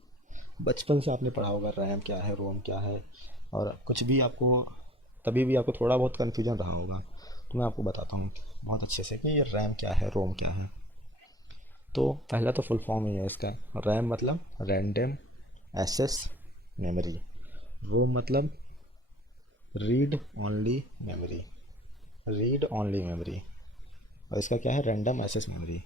बचपन से आपने पढ़ा होगा रैम क्या है, रोम क्या है, और कुछ भी आपको तभी भी आपको थोड़ा बहुत कन्फ्यूजन रहा होगा, तो मैं आपको बताता हूँ बहुत अच्छे से कि ये रैम क्या है, रोम क्या है। तो पहला तो फुल फॉर्म ही है इसका, रैम मतलब रैंडम एक्सेस मेमोरी, रोम मतलब read only memory, read only memory, और इसका क्या है, रैंडम एक्सेस मेमोरी।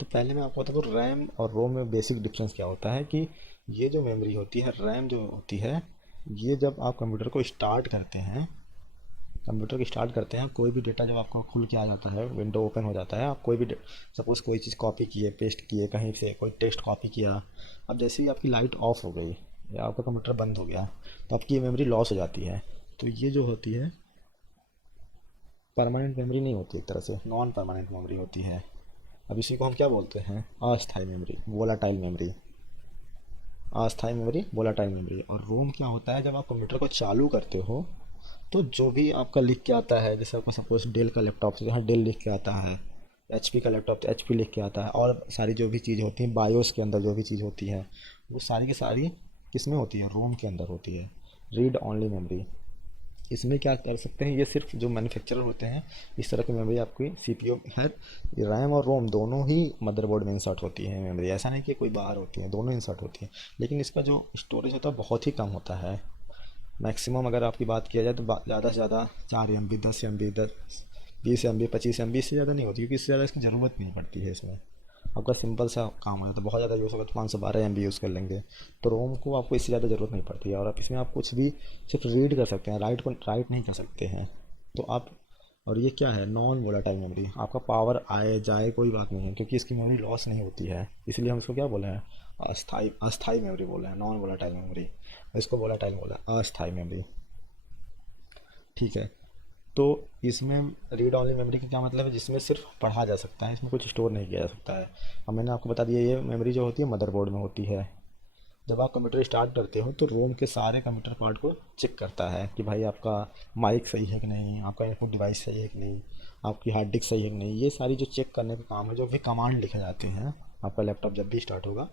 तो पहले मैं आपको बताता हूँ रैम और रोम में बेसिक डिफरेंस क्या होता है कि ये जो मेमोरी होती है, रैम जो होती है, ये जब आप कंप्यूटर को स्टार्ट करते हैं, कंप्यूटर की स्टार्ट करते हैं, कोई भी डेटा जब आपका खुल के आ जाता है, विंडो ओपन हो जाता है, आप कोई भी सपोज़ कोई चीज़ कॉपी किए, पेस्ट किए कहीं से, कोई टेक्स्ट कॉपी किया, अब जैसे ही आपकी लाइट ऑफ हो गई या आपका कंप्यूटर बंद हो गया तो आपकी ये मेमोरी लॉस हो जाती है। तो ये जो होती है परमानेंट मेमोरी नहीं होती, एक तरह से नॉन परमानेंट मेमोरी होती है। अब इसी को हम क्या बोलते हैं, अस्थायी मेमोरी, वोलाटाइल मेमोरी, अस्थायी मेमोरी, वोलाटाइल मेमोरी। और रोम क्या होता है, जब आप कंप्यूटर को चालू करते हो तो जो भी आपका लिख के आता है, जैसे आपको सपोज डेल का लैपटॉप तो यहाँ डेल लिख के आता है, एचपी का लैपटॉप तो एचपी लिख के आता है, और सारी जो भी चीज़ होती है बायोस के अंदर जो भी चीज़ होती है वो सारी की सारी किस में होती है, रोम के अंदर होती है, रीड ओनली मेमोरी। इसमें क्या कर सकते हैं, ये सिर्फ जो मैन्युफैक्चरर होते हैं इस तरह की मेमोरी आपकी सीपीयू है, रैम और रोम दोनों ही मदरबोर्ड में इंसर्ट होती है मेमोरी, ऐसा नहीं कि कोई बाहर होती है, दोनों इंसर्ट होती है। लेकिन इसका जो स्टोरेज होता है बहुत ही कम होता है। मैक्सिमम अगर आपकी बात किया जाए तो ज़्यादा से ज़्यादा 4 MB, 10 MB, 20 MB, 25 MB, इससे ज़्यादा नहीं होती, क्योंकि इससे ज़्यादा इसकी ज़रूरत नहीं पड़ती है। इसमें आपका सिंपल सा काम हो जाता है, बहुत ज़्यादा यूज़ होगा तो 512 MB यूज़ कर लेंगे, तो रोम को आपको इससे ज़्यादा ज़रूरत नहीं पड़ती है। और आप इसमें आप कुछ भी सिर्फ रीड कर सकते हैं, राइट नहीं कर सकते हैं। तो आप, और ये क्या है, नॉन वोलाटाइल मेमोरी, आपका पावर आए जाए कोई बात नहीं है, क्योंकि इसकी मेमोरी लॉस नहीं होती है, इसलिए हम इसको क्या बोले हैं, अस्थाई मेमोरी बोले हैं, नॉन वोलाटाइल मेमोरी। इसको वोलाटाइल बोला, अस्थाई मेमोरी। ठीक है। तो इसमें रीड ऑनली मेमोरी का क्या मतलब है, जिसमें सिर्फ पढ़ा जा सकता है, इसमें कुछ स्टोर नहीं किया जा सकता है। अब मैंने आपको बता दिया, ये मेमोरी जो होती है मदरबोर्ड में होती है। जब आप कंप्यूटर स्टार्ट करते हो तो रोम के सारे कंप्यूटर पार्ट को चेक करता है कि भाई आपका माइक सही है कि नहीं, आपका इनपुट डिवाइस सही है कि नहीं, आपकी हार्ड डिस्क सही है कि नहीं। ये सारी जो चेक करने का काम है, जो भी कमांड लिखे जाते हैं, आपका लैपटॉप जब भी स्टार्ट होगा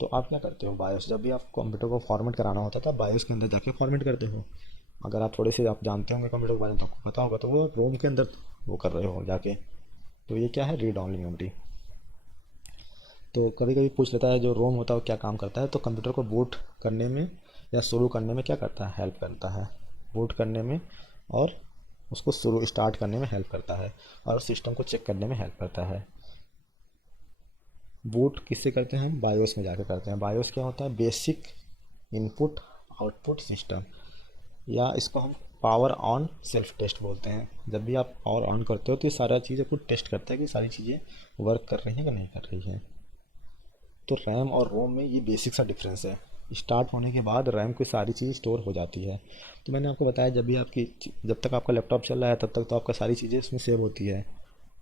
तो आप क्या करते हो, बायोस, जब भी आप कंप्यूटर को फॉर्मेट कराना होता था बायोस के अंदर जाके फॉर्मेट करते हो। अगर आप थोड़े से आप जानते होंगे कंप्यूटर के बारे में तो आपको पता होगा, तो वो रोम के अंदर वो कर रहे हो जाके। तो ये क्या है, रीड ऑनली मेमोरी। तो कभी कभी पूछ लेता है जो रोम होता है वो क्या काम करता है, तो कंप्यूटर को बूट करने में या शुरू करने में क्या करता है, हेल्प करता है, बूट करने में और उसको शुरू स्टार्ट करने में हेल्प करता है, और सिस्टम को चेक करने में हेल्प करता है। बूट किससे करते हैं, हम बायोस में जाकर करते हैं। बायोस क्या होता है, बेसिक इनपुट आउटपुट सिस्टम, या इसको हम पावर ऑन सेल्फ टेस्ट बोलते हैं। जब भी आप पावर ऑन करते हो तो ये सारा चीज़ आपको टेस्ट करता है कि सारी चीज़ें वर्क कर रही हैं कि नहीं कर रही हैं। तो रैम और रोम में ये बेसिक सा डिफरेंस है। स्टार्ट होने के बाद रैम की सारी चीज़ स्टोर हो जाती है। तो मैंने आपको बताया, जब तक आपका लैपटॉप चल रहा है तब तक तो आपका सारी चीज़ें इसमें सेव होती है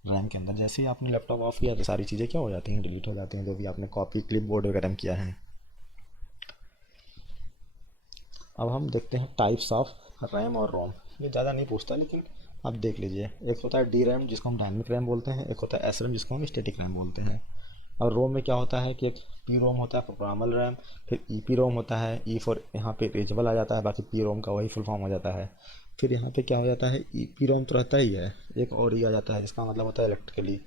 रैम के अंदर। जैसे ही आपने लैपटॉप ऑफ किया तो सारी चीज़ें क्या हो जाती हैं, डिलीट हो जाती हैं, जो भी आपने कॉपी क्लिप बोर्ड वगैरह में किया है। अब हम देखते हैं टाइप्स ऑफ रैम और रोम। ये ज़्यादा नहीं पूछता, लेकिन आप देख लीजिए। एक होता है डी रैम जिसको हम डायनेमिक रैम बोलते हैं, एक होता है एस रैम जिसको हम स्टैटिक रैम बोलते हैं। और रोम में क्या होता है कि एक पी रोम होता है, प्रोग्रामेबल रैम, फिर ई पी रोम होता है, ई फॉर यहाँ पे रीजनेबल आ जाता है, बाकी पी रोम का वही फुल फॉर्म हो जाता है। फिर यहाँ पे क्या हो जाता है, ई पी रोम तो रहता ही है, एक और ई आ जाता है जिसका मतलब होता है इलेक्ट्रिकली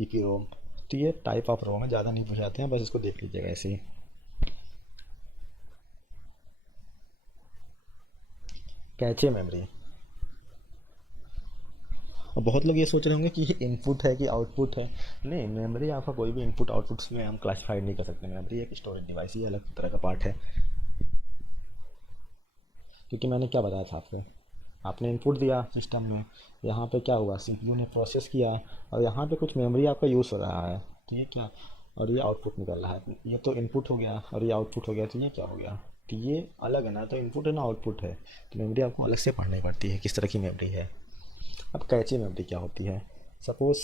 ई पी रोम। तो ये टाइप ऑफ रोम है, ज़्यादा नहीं पूछाते हैं, बस इसको देख लीजिएगा ऐसे ही। कैचे मेमोरी, और बहुत लोग ये सोच रहे होंगे कि ये इनपुट है कि आउटपुट है। नहीं, मेमोरी आपका कोई भी इनपुट आउटपुट्स में हम क्लासिफाइड नहीं कर सकते। मेमोरी एक स्टोरेज डिवाइस ही अलग तरह का पार्ट है। क्योंकि मैंने क्या बताया था आपको, आपने इनपुट दिया सिस्टम में, यहाँ पे क्या हुआ, सीपीयू ने प्रोसेस किया, और यहाँ पे कुछ मेमोरी आपका यूज़ हो रहा है, तो ये क्या, और ये आउटपुट निकल रहा है। ये तो इनपुट हो गया और ये आउटपुट हो गया, तो ये क्या हो गया, तो ये अलग है ना, तो इनपुट है ना आउटपुट है। तो मेमोरी आपको अलग से पढ़नी पड़ती है किस तरह की मेमोरी है। अब कैचे मेमोरी क्या होती है, सपोज़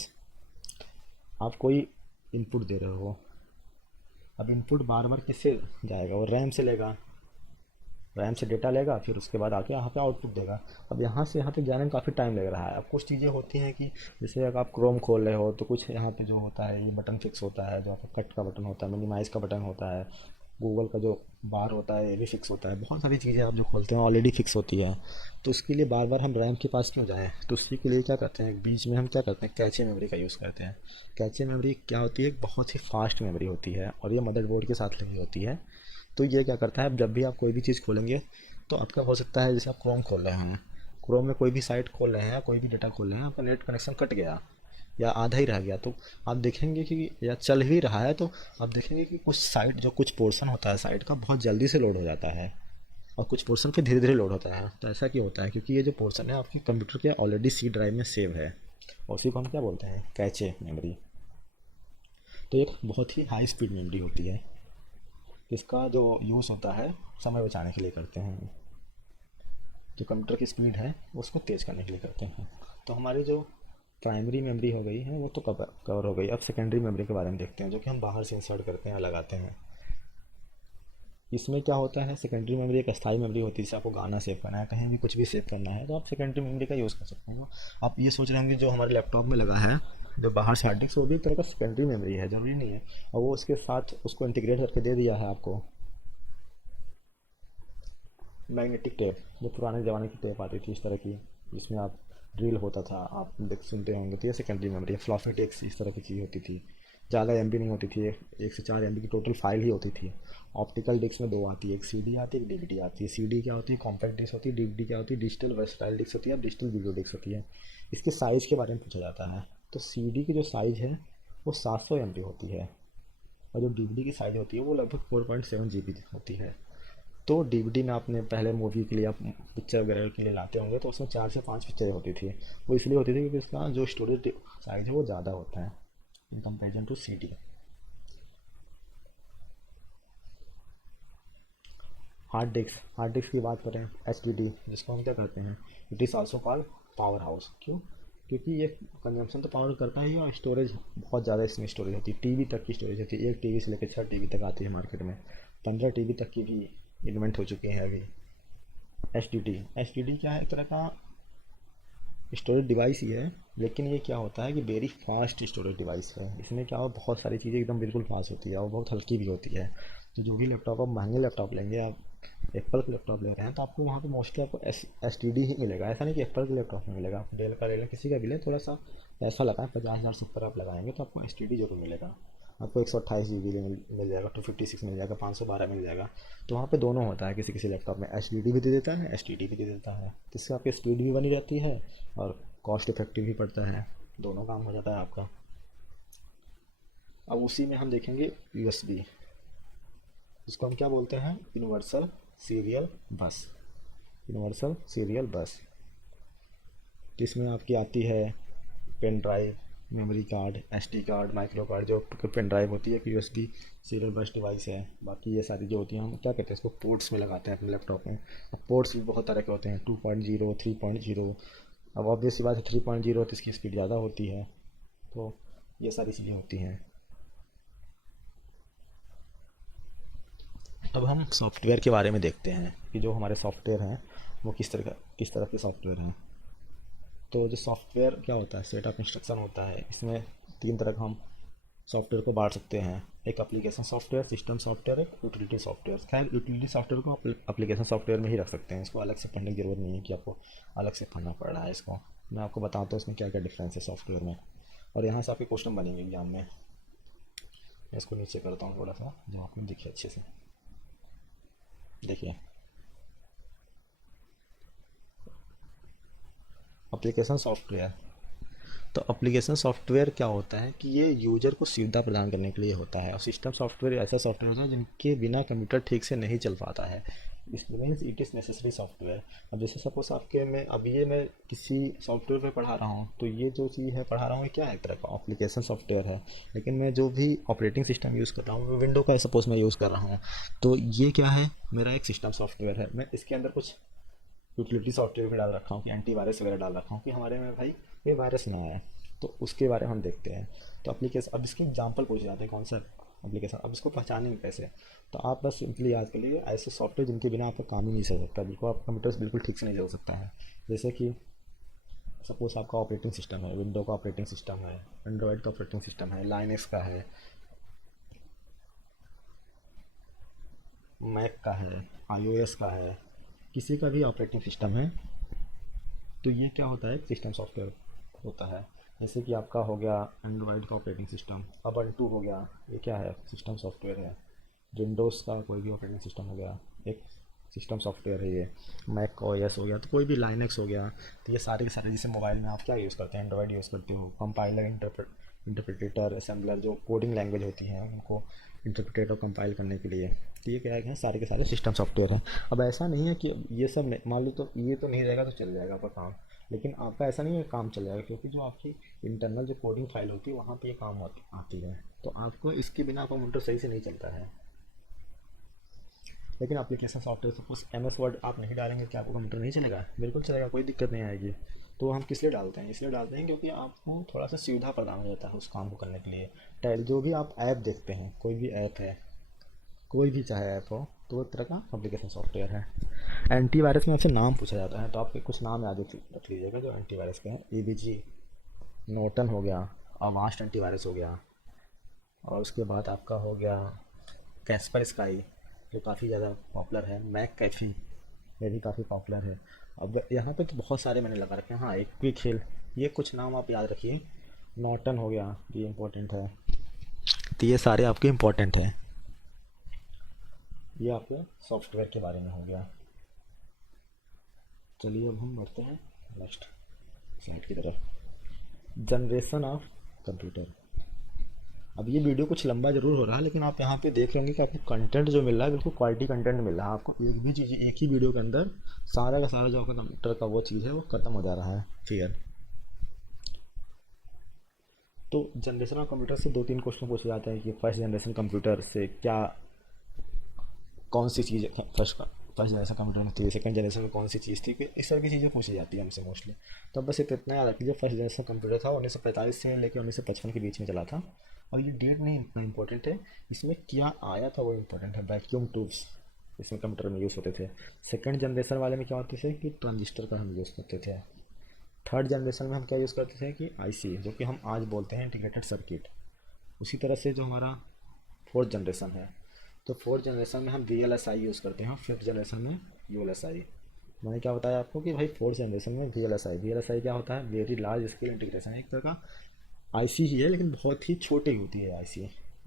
आप कोई इनपुट दे रहे हो, अब इनपुट बार बार किससे जाएगा, वो रैम से लेगा, रैम से डेटा लेगा, फिर उसके बाद आके यहाँ पे आउटपुट देगा। अब यहाँ से यहाँ तक जाने में काफ़ी टाइम लग रहा है। अब कुछ चीज़ें होती हैं कि जैसे अगर आप क्रोम खोल रहे हो तो कुछ यहाँ पे जो होता है, ये बटन फिक्स होता है, जो आपका कट का बटन होता है, मिनिमाइज़ का बटन होता है, गूगल का जो बार होता है ये भी फिक्स होता है। बहुत सारी चीज़ें आप जो खोलते हैं ऑलरेडी फिक्स होती है। तो इसके लिए बार बार हम रैम के पास क्यों जाएँ, तो उसी के लिए क्या करते हैं, बीच में हम क्या करते हैं, कैचे मेमोरी का यूज़ करते हैं। कैचे मेमोरी क्या होती है, एक बहुत ही फास्ट मेमोरी होती है, और ये मदरबोर्ड के साथ लगी होती है। तो ये क्या करता है, जब भी आप कोई भी चीज़ खोलेंगे तो आपका हो सकता है, जैसे आप क्रोम खोल रहे हैं, क्रोम में कोई भी साइट खोल रहे हैं या कोई भी डेटा खोल रहे हैं, आपका नेट कनेक्शन कट गया या आधा ही रह गया, तो आप देखेंगे कि, या चल ही रहा है तो आप देखेंगे कि कुछ साइट, जो कुछ पोर्शन होता है साइट का बहुत जल्दी से लोड हो जाता है, और कुछ पोर्शन फिर धीरे धीरे लोड होता है। तो ऐसा क्यों होता है, क्योंकि ये जो पोर्शन है आपके कंप्यूटर के ऑलरेडी सी ड्राइव में सेव है, और उसी को हम क्या बोलते हैं, कैचे मेमोरी। तो एक बहुत ही हाई स्पीड मेमोरी होती है, इसका जो यूज़ होता है समय बचाने के लिए करते हैं, जो कंप्यूटर की स्पीड है उसको तेज़ करने के लिए करते हैं। तो हमारी जो प्राइमरी मेमोरी हो गई है वो तो कवर हो गई। अब सेकेंडरी मेमोरी के बारे में देखते हैं, जो कि हम बाहर से इंसर्ट करते हैं, लगाते हैं। इसमें क्या होता है, सेकेंडरी मेमोरी एक अस्थायी मेमोरी होती है, जैसे आपको गाना सेव करना है, कहीं भी कुछ भी सेव करना है, तो आप सेकेंडरी मेमोरी का यूज़ कर सकते हो। आप ये सोच रहे होंगे जो हमारे लैपटॉप में लगा है, जो बाहर से हार्ड डिस्क, वो भी एक तरह का सेकेंडरी मेमोरी है, ज़रूरी नहीं है, और वो उसके साथ उसको इंटीग्रेट करके दे दिया है आपको। मैग्नेटिक टेप, जो पुराने ज़माने की टेप आती थी इस तरह की, जिसमें आप ड्रिल होता था, आप देख सुनते होंगे, तो ये सेकेंडरी मेमोरी है। फ्लॉपी डिस्क इस तरह की चीज़ होती थी, ज़्यादा एम नहीं होती थी, 1 से 4 MB की टोटल फाइल ही होती थी। ऑप्टिकल डिस्क में दो आती है, एक CD आती है, एक DVD आती है। CD क्या होती है, कॉम्पैक्ट डिस्क होती है। DVD क्या होती है, डिजिटल वर्सटाइल डिस्क होती है, डिजिटल वीडियो डिस्क होती है। इसके साइज़ के बारे में पूछा जाता है, तो CD की जो साइज़ है वो 700 MB होती है, और जो DVD की साइज़ होती है वो लगभग 4.7 GB होती है। तो DVD में आपने पहले मूवी के लिए आप पिक्चर वगैरह के लिए लाते होंगे, तो उसमें 4 से 5 पिक्चरें होती थी। वो इसलिए होती थी क्योंकि उसका जो स्टोरेज साइज़ है वो ज़्यादा होता है in comparison to CD। Hard disk की बात करें, HDD, जिसको हम क्या कहते हैं, it is also called power house. क्यों? क्योंकि ये कंजम्पशन तो पावर करता ही है, और स्टोरेज बहुत ज़्यादा इसमें स्टोरेज होती है। टीवी तक की स्टोरेज होती है, एक टीवी से लेकर 6 टीवी तक आती है मार्केट में। 15 टीवी तक की भी इन्वेंट हो चुकी हैं अभी। एच डी डी क्या है, एक तरह का स्टोरेज डिवाइस ही है, लेकिन ये क्या होता है कि वेरी फास्ट स्टोरेज डिवाइस है। इसमें क्या हो, बहुत सारी चीज़ें एकदम बिल्कुल फास्ट होती है और बहुत हल्की भी होती है। तो जो भी लैपटॉप आप महंगे लैपटॉप लेंगे, आप एप्पल का लैपटॉप ले रहे हैं, तो आपको वहाँ पे मोस्टली आपको एस टी डी ही मिलेगा। ऐसा नहीं कि एप्पल के लैपटॉप में मिलेगा, आप डेल का ले लें, किसी का भी लें, थोड़ा सा पैसा लगाएं, 50,000 से ऊपर आप लगाएंगे तो आपको एस टी डी जरूर मिलेगा। आपको 128 GB मिल जाएगा, 256 मिल जाएगा, 512 मिल जाएगा। तो वहाँ पे दोनों होता है, किसी किसी लैपटॉप में HDD भी दे देता है, STD भी दे देता है, जिससे आपकी स्पीड भी बनी रहती है और कॉस्ट इफेक्टिव भी पड़ता है, दोनों काम हो जाता है आपका। अब उसी में हम देखेंगे USB, जिसको हम क्या बोलते हैं, universal serial bus. Universal serial bus, जिसमें आपकी आती है pen drive, memory card, SD card, micro card. जो पेन ड्राइव होती है एक USB सीरियल बस डिवाइस है। बाकी ये सारी जो होती हैं, हम क्या कहते हैं इसको, पोर्ट्स में लगाते हैं अपने लैपटॉप में। अब पोर्ट्स भी बहुत तरह के होते हैं, 2.0, 3.0। अब ऑब्वियस सी बात है, 3.0 तो इसकी स्पीड ज़्यादा होती है। तो ये सारी चीज़ें होती हैं। अब हम सॉफ्टवेयर के बारे में देखते हैं कि जो हमारे सॉफ्टवेयर हैं वो किस तरह के सॉफ्टवेयर हैं। तो जो सॉफ्टवेयर क्या होता है, सेट ऑफ इंस्ट्रक्शन होता है। इसमें 3 तरह का हम सॉफ्टवेयर को बांट सकते हैं, एक एप्लीकेशन सॉफ्टवेयर, सिस्टम सॉफ्टवेयर, एक यूटिलिटी सॉफ्टवेयर। खैर यूटिलिटी सॉफ्टवेयर को आप एप्लीकेशन सॉफ्टवेयर में ही रख सकते हैं, इसको अलग से पढ़ने की ज़रूरत नहीं है कि आपको अलग से पढ़ना पड़ रहा है इसको। मैं आपको बताता हूँ इसमें क्या क्या डिफरेंस है सॉफ्टवेयर में, और यहाँ से आपके क्वेश्चन बनेंगे एग्जाम में। मैं इसको नीचे करता हूँ थोड़ा सा, जो आपको दिखे अच्छे से। देखिए, एप्लीकेशन सॉफ्टवेयर। तो एप्लीकेशन सॉफ्टवेयर क्या होता है कि ये यूजर को सुविधा प्रदान करने के लिए होता है, और सिस्टम सॉफ्टवेयर ऐसा सॉफ्टवेयर होता है जिनके बिना कंप्यूटर ठीक से नहीं चल पाता है। इस means it is necessary software. अब जैसे सपोज आपके में अब ये मैं किसी सॉफ्टवेयर पे पढ़ा रहा हूँ, तो ये जो चीज़ है पढ़ा रहा हूँ, ये क्या है, एक तरह का एप्लीकेशन सॉफ्टवेयर है। लेकिन मैं जो भी ऑपरेटिंग सिस्टम यूज़ कर रहा हूँ, विंडो का सपोज मैं यूज़ कर रहा हूँ, तो ये क्या है, मेरा एक सिस्टम सॉफ्टवेयर है। मैं इसके अंदर कुछ यूटिलिटी सॉफ्टवेयर भी डाल रखा हूँ, कि एंटीवायरस वगैरह डाल रखा हूँ, कि हमारे में भाई ये वायरस ना आए। तो उसके बारे में हम देखते हैं। तो एप्लीकेशन, अब इसके एग्जांपल पूछे जाते हैं कौन सा एप्लीकेशन, अब इसको पहचानेंगे कैसे। तो आप बस सिंपली याद कर लीजिए, ऐसे सॉफ्टवेयर जिनके बिना आपका काम ही नहीं चल सकता, बिल्कुल आप कंप्यूटर बिल्कुल ठीक से नहीं चल सकता है। जैसे कि सपोज आपका ऑपरेटिंग सिस्टम है, विंडो का ऑपरेटिंग सिस्टम है, एंड्रॉयड का ऑपरेटिंग सिस्टम है, लाइनक्स का है, मैक का है, iOS का है, किसी का भी ऑपरेटिंग सिस्टम है, तो ये क्या होता है, सिस्टम सॉफ्टवेयर होता है। जैसे कि आपका हो गया एंड्रॉयड का ऑपरेटिंग सिस्टम, अबंटू हो गया, ये क्या है, सिस्टम सॉफ्टवेयर है। विंडोज़ का कोई भी ऑपरेटिंग सिस्टम हो गया, एक सिस्टम सॉफ्टवेयर है ये। मैक ओएस हो गया, तो कोई भी लाइनक्स हो गया। तो ये सारे के सारे, जैसे मोबाइल में आप क्या यूज़ करते हैं, एंड्रॉयड यूज़ करते हो, कंपाइलर, इंटरप्रेटर, असेंबलर, जो कोडिंग लैंग्वेज होती हैं उनको इंटरप्रेट और कंपाइल करने के लिए। तो ये क्या है, सारे के सारे सिस्टम सॉफ्टवेयर हैं। अब ऐसा नहीं है कि ये सब मान लो, तो ये तो नहीं रहेगा तो चल जाएगा आपका काम, लेकिन आपका ऐसा नहीं है काम चल जाएगा, क्योंकि जो आपकी इंटरनल जो कोडिंग फाइल होती है वहाँ पे ये काम आती है। तो आपको इसके बिना आपका कंप्यूटर सही से नहीं चलता है। लेकिन application software, suppose MS word आप नहीं डालेंगे, क्या आपको कंप्यूटर नहीं चलेगा? बिल्कुल चलेगा, कोई दिक्कत नहीं आएगी। तो हम किस लिए डालते हैं, इसलिए डालते हैं क्योंकि आपको थोड़ा सा सुविधा प्रदान हो जाता है उस काम को करने के लिए। जो भी आप ऐप देखते हैं, कोई भी ऐप है, कोई भी चाहे ऐप हो, तो वो एक तरह का एप्लीकेशन सॉफ्टवेयर है। एंटीवायरस में आपसे नाम पूछा जाता है, तो आप कुछ नाम याद रख लीजिएगा जो एंटीवायरस के हैं। EBG, नोटन हो गया, अवास्ट एंटीवायरस हो गया, और उसके बाद आपका हो गया कैस्पर स्काई, जो काफ़ी ज़्यादा पॉपुलर है, मैक कैफ़ी, ये भी काफ़ी पॉपुलर है। अब यहाँ पे तो बहुत सारे मैंने लगा रखे हैं। हाँ, एक क्विक हिल, ये कुछ नाम आप याद रखिए। नॉर्टन हो गया, ये इम्पोर्टेंट है। तो ये सारे आपके इम्पोर्टेंट हैं। ये आपके सॉफ्टवेयर के बारे में हो गया। चलिए अब हम बढ़ते हैं नेक्स्ट स्लाइड की तरफ। Generation of computer. अब ये वीडियो कुछ लंबा ज़रूर हो रहा है, लेकिन आप यहाँ पे देख रहे होंगे कि आपको कंटेंट जो मिल रहा है बिल्कुल क्वालिटी कंटेंट मिल रहा है। आपको एक भी चीज़ एक ही वीडियो के अंदर सारा का सारा जो आपका कंप्यूटर का वो चीज़ है वो ख़त्म हो जा रहा है। फिर तो जनरेशन ऑफ कंप्यूटर से दो तीन क्वेश्चन पूछे जाते हैं कि फर्स्ट जनरेशन कंप्यूटर से क्या, कौन सी चीज़ फर्स्ट फर्स्ट जनरेशन कंप्यूटर में थी, सेकंड जनरेशन में कौन सी चीज़ थी, कि इस तरह की चीज़ें पूछी जाती है हमसे मोस्टली। तो अब बस इतना याद रखिए, फर्स्ट जनरेशन कंप्यूटर था 1945 से लेकर 1955 के बीच में चला था। और ये डेट नहीं इतना इंपॉर्टेंट है, इसमें क्या आया था वो इम्पोर्टेंट है। वैक्यूम ट्यूब्स इसमें कंप्यूटर में यूज़ होते थे। सेकंड जनरेशन वाले में क्या होते थे कि ट्रांजिस्टर का हम यूज़ करते थे। थर्ड जनरेशन में हम क्या यूज़ करते थे कि आईसी, जो कि हम आज बोलते हैं इंटीग्रेटेड सर्किट। उसी तरह से जो हमारा फोर्थ जनरेशन है, तो फोर्थ जनरेशन में हम V L S I use करते हैं। फिफ्थ जनरेशन में यू एल एस आई। मैंने क्या बताया आपको कि भाई फोर्थ जनरेशन में वी एल एस आई क्या होता है, वेरी लार्ज स्केल इंटीग्रेशन। एक तरह का आईसी ही है, लेकिन बहुत ही छोटी होती है IC.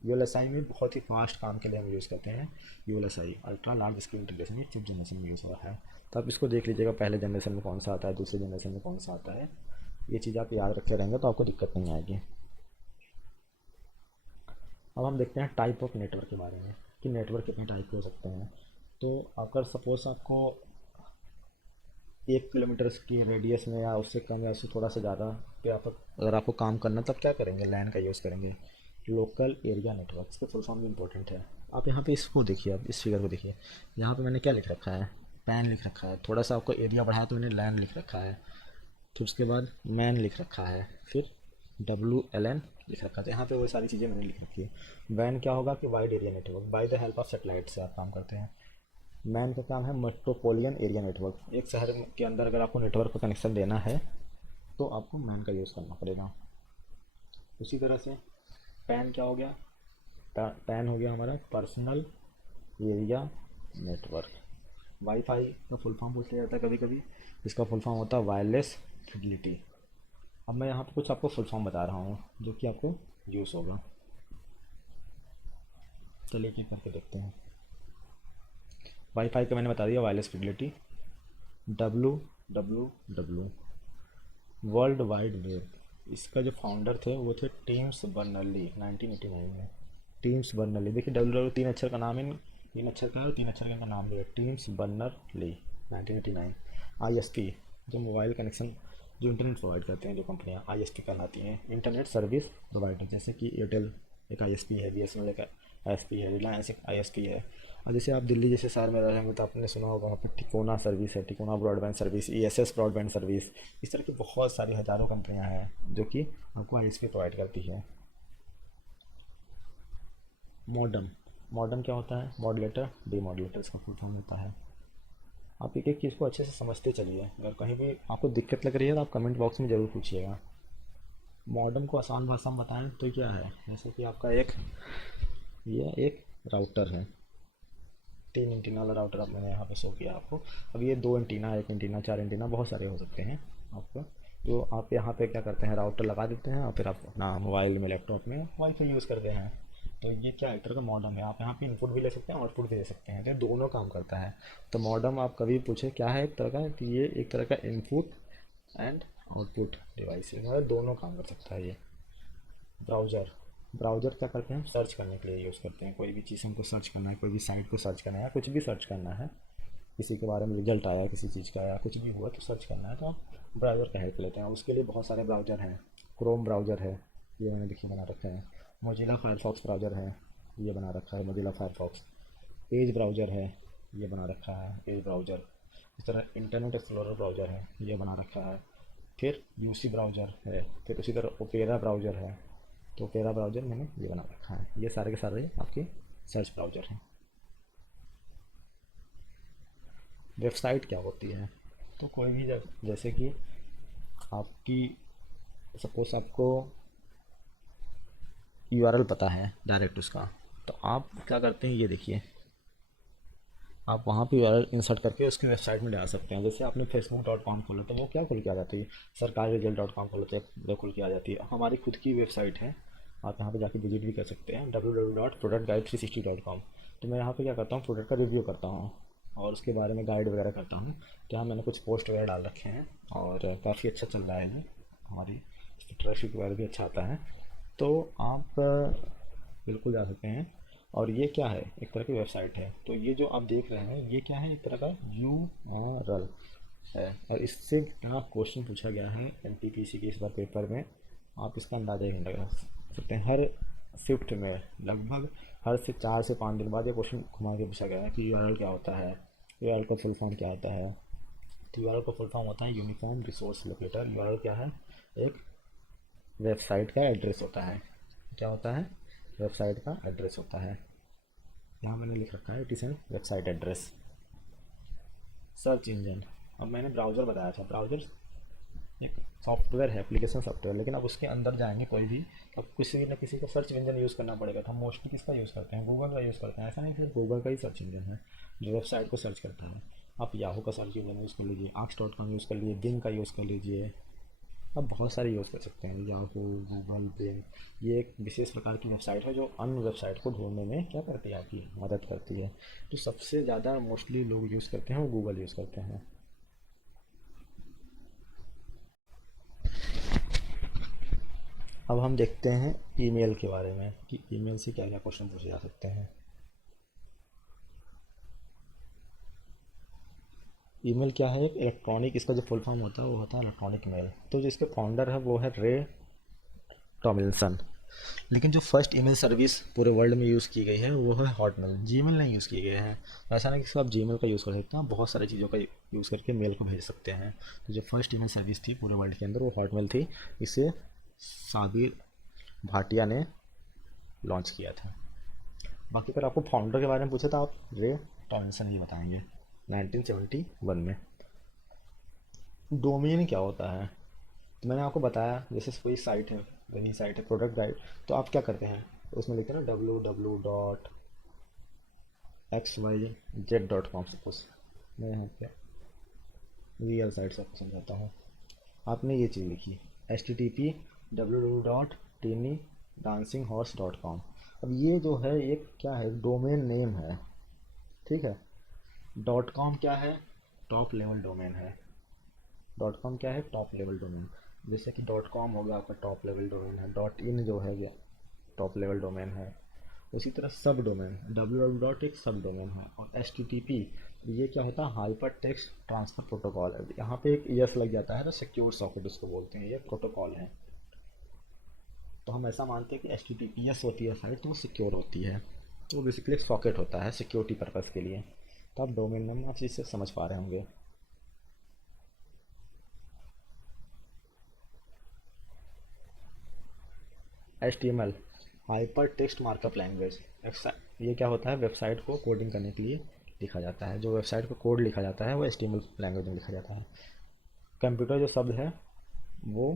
U L S I में बहुत ही फास्ट काम के लिए हम यूज़ करते हैं U L S I, ultra large scale integration. ये फिफ्थ जनरेशन में यूज़ हो रहा है। तो आप इसको देख लीजिएगा, पहले जनरेशन में कौन सा आता है, दूसरे जनरेशन में कौन सा आता है। ये चीज़ आप याद रखे रहेंगे तो आपको दिक्कत नहीं आएगी। अब हम देखते हैं टाइप ऑफ नेटवर्क के बारे में, कि नेटवर्क कितने टाइप के हो सकते हैं। तो अगर सपोज़ आपको 1 किलोमीटर की रेडियस में या उससे कम या उससे थोड़ा सा ज़्यादा पे आप अगर आपको काम करना, तब क्या करेंगे, लैन का यूज़ करेंगे, लोकल एरिया नेटवर्क। इसका फुल फॉर्म भी इंपॉर्टेंट है। आप यहाँ पे इसको देखिए, आप इस फिगर को देखिए, यहाँ पे मैंने क्या लिख रखा है, पैन लिख रखा है। थोड़ा सा आपको एरिया बढ़ाया तो मैंने लैन लिख रखा है। फिर उसके बाद मैन लिख रखा है, फिर WLN लिख रखा है। तो यहाँ पे वो सारी चीज़ें मैंने लिख रखी है। वैन क्या होगा कि wide area network, by the help of satellite से आप काम करते हैं। मैन का काम है मेट्रोपोलियन एरिया नेटवर्क। एक शहर के अंदर अगर आपको नेटवर्क का कनेक्शन देना है तो आपको मैन का यूज़ करना पड़ेगा। उसी तरह से पैन क्या हो गया, पैन हो गया हमारा पर्सनल एरिया नेटवर्क। वाईफाई का फुल फॉर्म पूछ लिया जाता है कभी कभी, इसका फुल फॉर्म होता है वायरलेस फिडिलिटी। अब मैं यहाँ पे कुछ आपको फुल फॉर्म बता रहा हूँ जो कि आपको यूज़ होगा। चलिए एक करके देखते हैं। वाईफाई का मैंने बता दिया, wireless fidelity. WWW world wide web, इसका जो फाउंडर थे वो थे टीम्स बर्नर्ली 1989 में। टीम्स बर्नर्ली, देखिए WWW 3 अक्षर का नाम है, 3 अक्षर का है और 3 अक्षर का इनका नाम भी है, टीम्स बर्नर्ली 1989। ISP जो मोबाइल कनेक्शन, जो इंटरनेट प्रोवाइड करते हैं जो कंपनियां, ISP कहलाती हैं, इंटरनेट सर्विस प्रोवाइडर। जैसे कि एयरटेल एक ISP है, BSNL एक ISP है, रिलायंस एक ISP है। और जैसे आप दिल्ली जैसे शहर में रहेंगे तो आपने सुना होगा वहाँ पर टिकोना सर्विस है, Tikona broadband service, ESS broadband service. इस तरह की बहुत सारी हज़ारों कंपनियां हैं जो कि आपको ISP प्रोवाइड करती है। मॉडम, मॉडम क्या होता है, मॉडलेटर डीमॉडलेटर इसका फुल फॉर्म होता है। आप एक एक चीज़ को अच्छे से समझते चलिए। अगर कहीं भी आपको दिक्कत लग रही है तो आप कमेंट बॉक्स में ज़रूर पूछिएगा। मॉडम को आसान भाषा में बताएं तो क्या है, जैसे कि आपका ये एक राउटर है, 3 एंटीना वाला राउटर आप मैंने यहाँ पे शो किया आपको। अब ये 2 एंटीना, 1 एंटीना, 4 एंटीना, बहुत सारे हो सकते हैं आपको। तो आप यहाँ पे क्या करते हैं, राउटर लगा देते हैं और फिर आप अपना मोबाइल में, लैपटॉप में वाईफाई यूज़ करते हैं। तो ये क्या एक तरह का मॉडम है। आप यहाँ पे इनपुट भी ले सकते हैं, आउटपुट भी ले सकते हैं, तो ये दोनों काम करता है। तो मॉडम आप कभी पूछे क्या है, एक तरह का, कि ये एक तरह का इनपुट एंड आउटपुट डिवाइस है, मतलब दोनों काम कर सकता है ये। ब्राउज़र, ब्राउज़र क्या करते हैं, सर्च करने के लिए यूज़ करते हैं। कोई भी चीज़ हमको सर्च करना है, कोई भी साइट को सर्च करना है, कुछ भी सर्च करना है, किसी के बारे में रिजल्ट आया, किसी चीज़ का आया, कुछ भी हुआ तो सर्च करना है तो आप ब्राउज़र का हेल्प लेते हैं। उसके लिए बहुत सारे ब्राउज़र हैं। क्रोम ब्राउज़र है, ये मैंने देखिए बना रखा है। मोजिला फायरफॉक्स ब्राउज़र है, ये बना रखा है मोजिला फायरफॉक्स। एज ब्राउज़र है, ये बना रखा है एज ब्राउज़र। इस तरह इंटरनेट एक्सप्लोरर ब्राउज़र है, ये बना रखा है। फिर यूसी ब्राउज़र है, फिर उसी तरह ओपेरा ब्राउज़र है। तो ओपेरा ब्राउज़र मैंने ये बना रखा है। ये सारे के सारे आपके सर्च ब्राउज़र हैं। वेबसाइट क्या होती है, तो कोई भी जैसे कि आपकी, सपोज़ आपको URL पता है डायरेक्ट उसका, तो आप क्या करते हैं, ये देखिए आप वहाँ पे यूआरएल इंसर्ट करके उसकी वेबसाइट में डाल सकते हैं। जैसे आपने facebook.com खोला तो वो क्या खुल के आ जाती है, सरकारी रिजल्ट.com खोला तो वो खुल के आ जाती है। हमारी खुद की वेबसाइट है, आप यहाँ पे जाके विजिट भी कर सकते हैं, www.productguide360.com। तो मैं यहाँ पे क्या करता हूँ, प्रोडक्ट का रिव्यू करता हूँ और उसके बारे में गाइड वगैरह करता हूँ। तो यहाँ मैंने कुछ पोस्ट वगैरह डाल रखे हैं और काफ़ी अच्छा चल रहा है ये, हमारी ट्रैफिक वगैरह भी अच्छा आता है। तो आप बिल्कुल जा सकते हैं। और ये क्या है, एक तरह की वेबसाइट है। तो ये जो आप देख रहे हैं ये क्या है, एक तरह का यूआरएल है। और इससे क्या क्वेश्चन पूछा गया है एनटीपीसी के इस बार पेपर में, आप इसका अंदाजा ही नहीं लगा सकते हैं। हर शिफ्ट में लगभग हर से 4 से 5 दिन बाद ये क्वेश्चन घुमा के पूछा गया है कि यूआरएल क्या होता है, यूआरएल का फुल फॉर्म क्या होता है। तो यूआरएल का फुल फॉर्म होता है यूनिफॉर्म रिसोर्स लोकेटर। यूआरएल क्या है, एक वेबसाइट का एड्रेस होता है। क्या होता है, वेबसाइट का एड्रेस होता है। यहाँ मैंने लिख रखा है it is an website address. Search engine, अब मैंने ब्राउज़र बताया था, ब्राउज़र एक सॉफ्टवेयर है, एप्लीकेशन सॉफ्टवेयर, लेकिन अब उसके अंदर जाएंगे कोई भी, अब किसी न किसी को सर्च इंजन यूज़ करना पड़ेगा। तो हम मोस्टली किसका यूज़ करते हैं, गूगल का यूज़ करते हैं। ऐसा नहीं सिर्फ गूगल का ही सर्च इंजन है जो वेबसाइट को सर्च करता है। आप याहू का सर्च इंजन यूज़ कर लीजिए, आक्स.com यूज़ कर लीजिए, बिंग का यूज़ कर लीजिए। आप बहुत सारे यूज़ कर सकते हैं, याहू, गूगल, बिंग। ये एक विशेष प्रकार की वेबसाइट है जो अन्य वेबसाइट को ढूंढने में क्या करती है, आपकी मदद करती है। तो सबसे ज़्यादा मोस्टली लोग यूज़ करते हैं वो गूगल यूज़ करते हैं। अब हम देखते हैं ईमेल के बारे में कि ईमेल से क्या क्या क्वेश्चन पूछे जा सकते हैं। ईमेल क्या है, एक इलेक्ट्रॉनिक, इसका जो फुल फॉर्म होता है वो होता है इलेक्ट्रॉनिक मेल। तो जो इसके फाउंडर है वो है रे टॉमिल्सन। लेकिन जो फर्स्ट ईमेल सर्विस पूरे वर्ल्ड में यूज़ की गई है वो है हॉटमेल, जीमेल नहीं यूज़ की गई है। ऐसा नहीं कि सिर्फ आप जीमेल का यूज़ कर सकते हैं, आप बहुत सारी चीज़ों का यूज़ करके मेल को भेज सकते हैं। तो जो फर्स्ट ईमेल सर्विस थी पूरे वर्ल्ड के अंदर वो हॉटमेल थी। इसे साबिर भाटिया ने लॉन्च किया था। बाकी अगर आपको फाउंडर के बारे में पूछे तो आप रे टॉमिल्सन ही बताएंगे 1971 में। डोमेन क्या होता है, तो मैंने आपको बताया, जैसे कोई साइट है, बनी साइट है प्रोडक्ट गाइड, तो आप क्या करते हैं उसमें लिखते हैं ना www.xyz.com। सपोज मैं यहाँ पे रियल साइट से आपको समझाता हूँ। आपने ये चीज़ लिखी http://www.tiny-dancing-horse.com। अब ये जो है ये क्या है, डोमेन नेम है, ठीक है। डॉट कॉम क्या है, टॉप लेवल डोमेन है। डॉट कॉम क्या है, टॉप लेवल डोमेन। जैसे कि डॉट कॉम हो गया आपका टॉप लेवल डोमेन है, डॉट इन जो है गया टॉप लेवल डोमेन है। उसी तरह सब डोमेन डब्ल्यू डॉट एक सब डोमेन है। और एच टी टी पी ये क्या होता है, हाइपर टेक्स्ट ट्रांसफर प्रोटोकॉल है। यहाँ पे एक ईएस लग जाता है तो सिक्योर सॉकेट उसको बोलते हैं, ये प्रोटोकॉल है। तो हम ऐसा मानते हैं कि H T T P S होती है साइट तो वो सिक्योर होती है। तो बेसिकली एक सॉकेट होता है सिक्योरिटी पर्पज़ के लिए। तो आप डोमेन नेम आप चीज़ से समझ पा रहे होंगे। H T M L hypertext markup language, ये क्या होता है, वेबसाइट को कोडिंग करने के लिए लिखा जाता है। जो वेबसाइट को कोड लिखा जाता है वो H T M L language में लिखा जाता है। कंप्यूटर जो शब्द है वो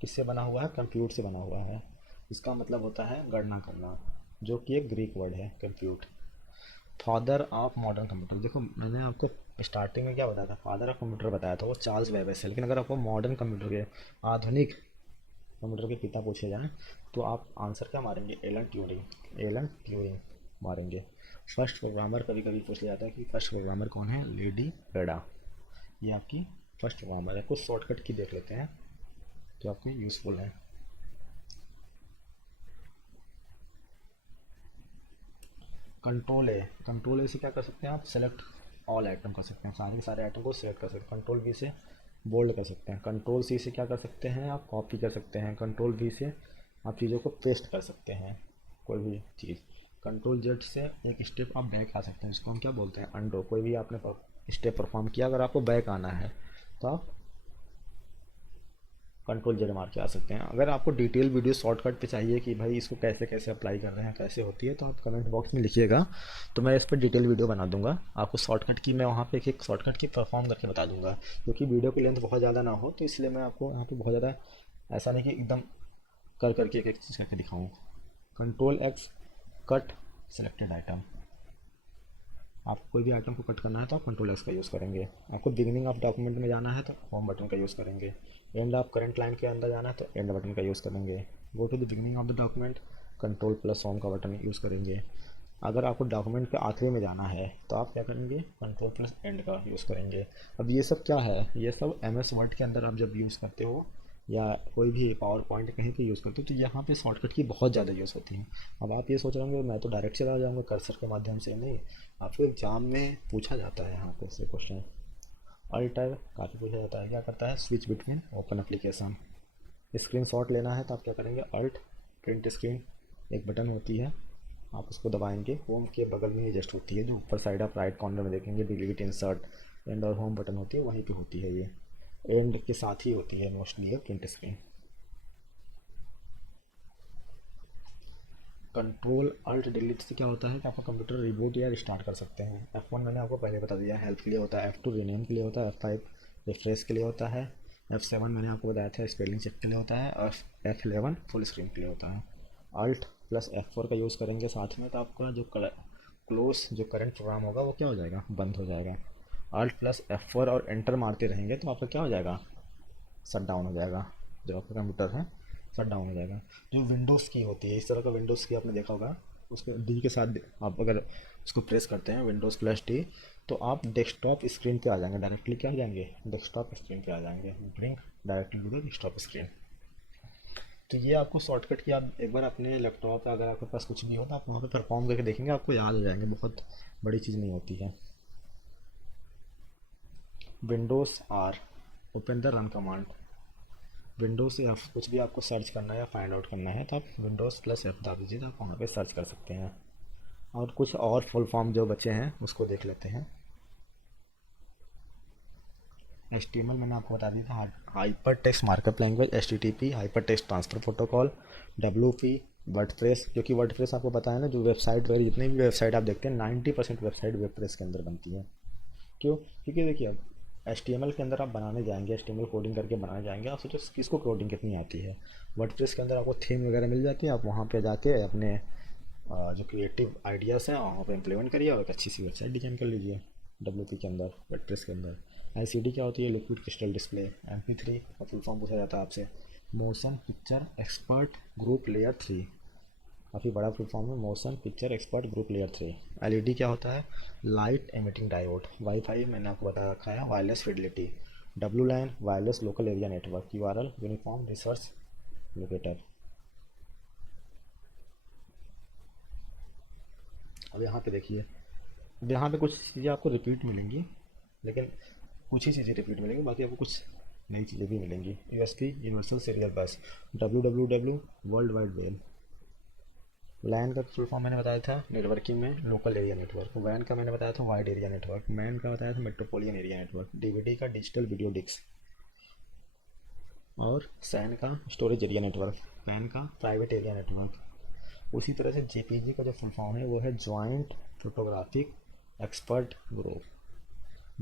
किससे बना हुआ है, कंप्यूट से बना हुआ है। इसका मतलब होता है गणना करना, जो कि एक ग्रीक वर्ड है compute. Father of modern computer, देखो मैंने आपको स्टार्टिंग में क्या बताया था, फादर ऑफ कंप्यूटर बताया था वो चार्ल्स बेबेज है। लेकिन अगर आपको मॉडर्न कंप्यूटर के, आधुनिक कंप्यूटर के पिता पूछे जाएँ तो आप आंसर क्या मारेंगे, एलन ट्यूरिंग, एलन ट्यूरिंग मारेंगे। फर्स्ट प्रोग्रामर कभी कभी पूछ लिया जाता है कि फर्स्ट प्रोग्रामर कौन है, लेडी बेडा। ये आपकी फर्स्ट प्रोग्रामर है। कुछ शॉर्टकट की देख लेते हैं जो आपके यूज़फुल है। कंट्रोल ए से क्या कर सकते हैं आप, सेलेक्ट ऑल आइटम कर सकते हैं, सारे के सारे आइटम को सेलेक्ट कर सकते हैं। कंट्रोल बी से बोल्ड कर सकते हैं। कंट्रोल सी से क्या कर सकते हैं, आप कॉपी कर सकते हैं। कंट्रोल वी से आप चीज़ों को पेस्ट कर सकते हैं, कोई भी चीज़। कंट्रोल जेड से एक स्टेप आप बैक आ सकते हैं, इसको हम क्या बोलते हैं, अंडो। कोई भी आपने स्टेप परफॉर्म किया, अगर आपको बैक आना है तो आप कंट्रोल जेड मार के आ सकते हैं। अगर आपको डिटेल वीडियो शॉर्टकट पे चाहिए कि भाई इसको कैसे कैसे अप्लाई कर रहे हैं, कैसे होती है, तो आप कमेंट बॉक्स में लिखिएगा, तो मैं इस पर डिटेल वीडियो बना दूंगा। आपको शॉर्टकट की मैं वहाँ पे एक एक शॉर्टकट की परफॉर्म करके बता दूंगा, क्योंकि वीडियो की लेंथ बहुत ज़्यादा ना हो, तो इसलिए मैं आपको यहाँ पे बहुत ज़्यादा ऐसा नहीं कि एकदम कर करके एक एक चीज़ करके दिखाऊँ। Control x cut selected item, आप कोई भी आइटम को कट करना है तो आप कंट्रोल एक्स का यूज़ करेंगे। आपको बिगिनिंग ऑफ डॉक्यूमेंट में जाना है तो होम बटन का यूज़ करेंगे। एंड ऑफ करंट लाइन के अंदर जाना है तो एंड बटन का यूज़ करेंगे। Go to the beginning of the document, control plus home का बटन यूज़ करेंगे। अगर आपको डॉक्यूमेंट के आखिरी में जाना है तो आप क्या करेंगे, कंट्रोल प्लस एंड का यूज़ करेंगे। अब ये सब क्या है, ये सब एम एस वर्ड के अंदर आप जब यूज़ करते हो या कोई भी पावर पॉइंट कहीं पे यूज़ करते हो तो यहाँ पे शॉर्टकट की बहुत ज़्यादा यूज़ होती है। अब आप ये सोच रहे होंगे मैं तो डायरेक्ट चला जाऊँगा कर्सर के माध्यम से, नहीं, आपको एग्जाम में पूछा जाता है यहाँ पे से क्वेश्चन। अल्ट टैब काफ़ी पूछा जाता है, क्या करता है, switch between open application. Screen shot लेना है तो आप क्या करेंगे, अल्ट प्रिंट स्क्रीन, एक बटन होती है, आप उसको दबाएंगे, होम के बगल में ही जस्ट होती है, जो ऊपर साइड आप राइट कॉर्नर में देखेंगे डिलीट इंसर्ट एंड और होम बटन होती है, वहीं पे होती है ये, एंड के साथ ही होती है मोस्टली ये print screen. Control alt delete से क्या होता है कि आपका कंप्यूटर रिबूट या रिस्टार्ट कर सकते हैं। F1 मैंने आपको पहले बता दिया, हेल्प के लिए होता है। F2 रीनेम के लिए होता है। F5 रिफ्रेश के लिए होता है। F7 मैंने आपको बताया था स्पेलिंग चेक के लिए होता है। और F11 फुल स्क्रीन के लिए होता है। अल्ट प्लस F4 का यूज़ करेंगे साथ में तो आपका जो क्लोज जो करंट प्रोग्राम होगा वो क्या हो जाएगा, बंद हो जाएगा। अल्ट प्लस F4 और एंटर मारते रहेंगे तो आपका क्या हो जाएगा, शट डाउन हो जाएगा, जो आपका कंप्यूटर है शट डाउन हो जाएगा। जो विंडोज़ की होती है, इस तरह का विंडोज़ की आपने देखा होगा, उसके डी के साथ आप अगर उसको प्रेस करते हैं विंडोज़ प्लस डी तो आप डेस्कटॉप स्क्रीन पे आ जाएंगे, डायरेक्टली क्या आ जाएंगे, डेस्कटॉप स्क्रीन पे आ जाएंगे, bring directly to the desktop screen. तो ये आपको शॉर्टकट की आप एक बार अपने लैपटॉप या अगर आपके पास कुछ भी हो तो आप वहाँ पे परफॉर्म करके देखेंगे, आपको याद हो जाएंगे, बहुत बड़ी चीज़ नहीं होती है। Windows R, open the run command. Windows से आप कुछ भी आपको सर्च करना है या फाइंड आउट करना है तो आप विंडोज़ प्लस एफ दबा दीजिए तो आप वहाँ पे सर्च कर सकते हैं। और कुछ और फुल फॉर्म जो बचे हैं उसको देख लेते हैं। HTML मैंने आपको बता दिया था, hyper text markup language, HTTP hyper text transfer protocol, WP WordPress, जो कि वर्डप्रेस आपको पता है ना, जो वेबसाइट वगैरह जितनी भी वेबसाइट आप देखते हैं 90% वेबसाइट वर्डप्रेस के अंदर बनती है। क्यों, क्योंकि देखिए अब HTML के अंदर आप बनाने जाएंगे, HTML कोडिंग करके बनाने जाएंगे, आप सोचो किसको कोडिंग कितनी आती है। वर्डप्रेस के अंदर आपको थीम वगैरह मिल जाती है, आप वहाँ पे जाके अपने जो क्रिएटिव आइडियाज़ हैं वहाँ पे इम्प्लीमेंट करिए और एक अच्छी सी वेबसाइट डिजाइन कर लीजिए। WP के अंदर, वर्डप्रेस के अंदर। LCD क्या होती है, लिक्विड क्रिस्टल डिस्प्ले। MP3 का फुल फॉर्म पूछा जाता है आपसे, motion picture expert group layer 3, काफ़ी बड़ा फुल फॉर्म है, motion picture expert group layer 3। LED क्या होता है, लाइट एमिटिंग डायोड। वाईफाई मैंने आपको बता रखा है, wireless Fidelity. WLAN wireless local area network. URL uniform resource locator. अब यहाँ पे देखिए, अब यहाँ पे कुछ चीज़ें आपको रिपीट मिलेंगी, लेकिन कुछ ही चीज़ें रिपीट मिलेंगी, बाकी आपको कुछ नई चीज़ें भी मिलेंगी। USB universal serial bus. WWW world wide web. LAN का फुल फॉर्म मैंने बताया था नेटवर्किंग में, लोकल एरिया नेटवर्क। वैन का मैंने बताया था वाइड एरिया नेटवर्क। मैन का बताया था मेट्रोपोलियन एरिया नेटवर्क। DVD का डिजिटल वीडियो डिस्क। और सैन का स्टोरेज एरिया नेटवर्क। पैन का प्राइवेट एरिया नेटवर्क। उसी तरह से JPG का जो फुल फॉर्म है वो है joint photographic expert group.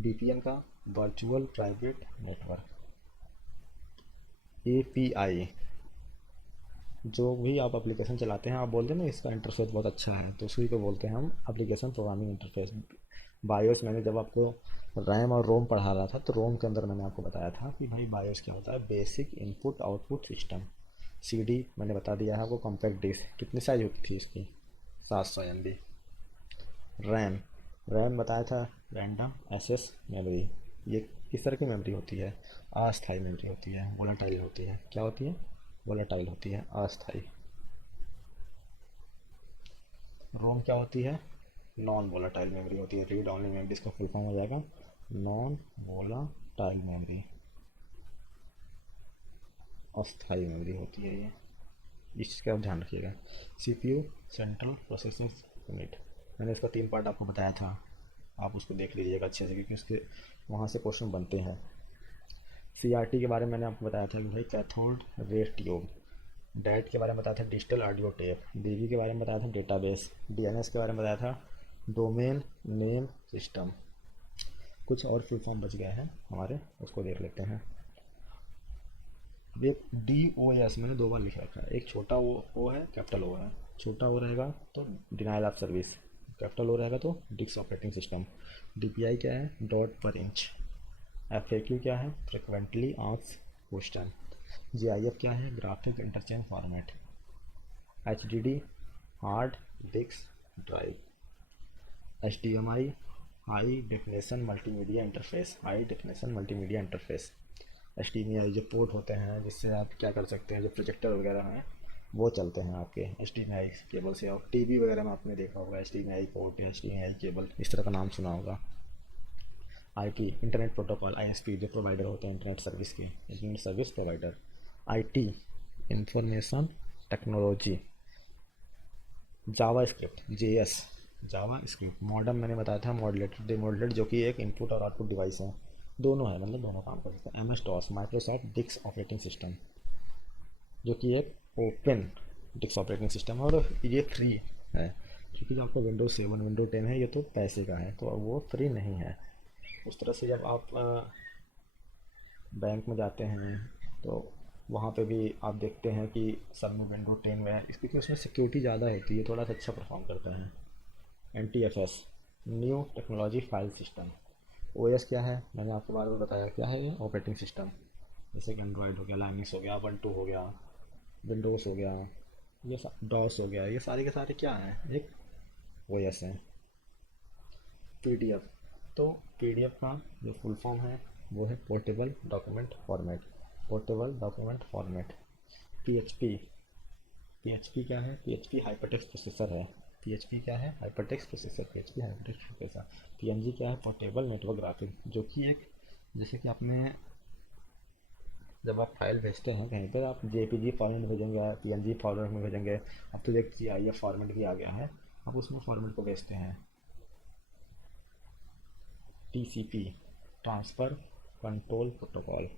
VPN का वर्चुअल प्राइवेट नेटवर्क। API, जो भी आप एप्लीकेशन चलाते हैं, आप बोलते हैं ना इसका इंटरफेस बहुत अच्छा है, तो उसी को बोलते हैं हम एप्लीकेशन प्रोग्रामिंग इंटरफेस। बायोस मैंने जब आपको रैम और रोम पढ़ा रहा था तो रोम के अंदर मैंने आपको बताया था कि भाई बायोस क्या होता है, basic input output system. CD मैंने बता दिया है आपको, कॉम्पैक्ट डिस्क कितनी साइज होती थी इसकी, 700 MB। रैम, रैम बताया था रैंडम एक्सेस मेमोरी। ये किस तरह की मेमोरी होती है, अस्थायी मेमोरी होती है, वोलेटाइल होती है। क्या होती है, वोलेटाइल होती है, अस्थायी। रोम क्या होती है, नॉन वोलाटाइल मेमोरी होती है। रीड ऑनली मेमोरी इसका फुल फॉर्म हो जाएगा, नॉन वोलाटाइल मेमोरी, अस्थायी मेमोरी होती है ये, इस चीज़ का आप ध्यान रखिएगा। CPU सेंट्रल प्रोसेसिंग यूनिट, मैंने इसका 3 पार्ट आपको बताया था, आप उसको देख लीजिएगा अच्छे से क्योंकि उसके वहाँ से क्वेश्चन बनते हैं। CRT के बारे में मैंने आपको बताया था कि भाई कैथोड रे ट्यूब। डैट के बारे में बताया था डिजिटल ऑडियो टेप। DB के बारे में बताया था डेटाबेस। DNS के बारे में बताया था डोमेन नेम सिस्टम। कुछ और फुल फॉर्म बच गए हैं हमारे, उसको देख लेते हैं। एक DOS मैंने 2 बार लिख रखा है, एक छोटा ओ है, कैपिटल O है। छोटा O रहेगा तो डिनाइल ऑफ सर्विस, कैपिटल ओ रहेगा तो डिस्क ऑपरेटिंग सिस्टम। DPI क्या है, डॉट पर इंच। FAQ क्या है, फ्रिक्वेंटली आस्क्ड क्वेश्चन। GIF क्या है, graphic interchange format. HDD hard disk drive. HDMI high definition multimedia interface, high definition multimedia interface. HDMI जो पोर्ट होते हैं जिससे आप क्या कर सकते हैं, जो प्रोजेक्टर वगैरह हैं वो चलते हैं आपके HDMI केबल से। और टीवी वगैरह में आपने देखा होगा HDMI पोर्ट या HDMI केबल, इस तरह का नाम सुना होगा। IP इंटरनेट प्रोटोकॉल, ISP जो प्रोवाइडर होते हैं इंटरनेट सर्विस के, internet service provider. IT information technology. Java script, JS Java script. Modem मैंने बताया था, मॉडलेटेड डिमॉडलेटेड, जो कि एक इनपुट और आउटपुट डिवाइस है, दोनों है, मतलब दोनों काम कर सकते हैं। MS-DOS Microsoft disk operating system, जो कि एक ओपन डिस्क ऑपरेटिंग सिस्टम है और ये फ्री है, क्योंकि जो आपका विंडोज 7 विंडो 10 है ये तो पैसे का है, तो वो फ्री नहीं है। उस तरह से जब आप बैंक में जाते हैं तो वहाँ पे भी आप देखते हैं कि सब में विंडो 10 में है, क्योंकि उसमें सिक्योरिटी ज़्यादा होती है, थोड़ा सा अच्छा परफॉर्म करता है। NTFS new technology file system. OS क्या है, मैंने आपको बार बार बताया क्या है, ये ऑपरेटिंग सिस्टम। जैसे कि एंड्रॉयड हो गया, लाइनक्स हो गया, ubuntu हो गया, विंडोज़ हो गया, ये डॉस हो गया, ये सारे के सारे क्या हैं, एक OS है। PDF, तो PDF का जो फुल फॉर्म है वो है portable document format, portable document format. PHP, PHP क्या है, PHP हाइपरटेक्स्ट प्रोसेसर है। PHP क्या है, hypertext processor, PHP hypertext processor. PNG क्या है, पोर्टेबल नेटवर्क ग्राफिक, जो कि एक, जैसे कि आपने जब आप फाइल भेजते हैं कहीं पर, आप JPG फॉर्मेट भेजेंगे, PNG फॉर्मेट में भेजेंगे, अब तो एक GIF फॉर्मेट भी आ गया है, आप उसमें फॉर्मेट को भेजते हैं। TCP transfer control protocol.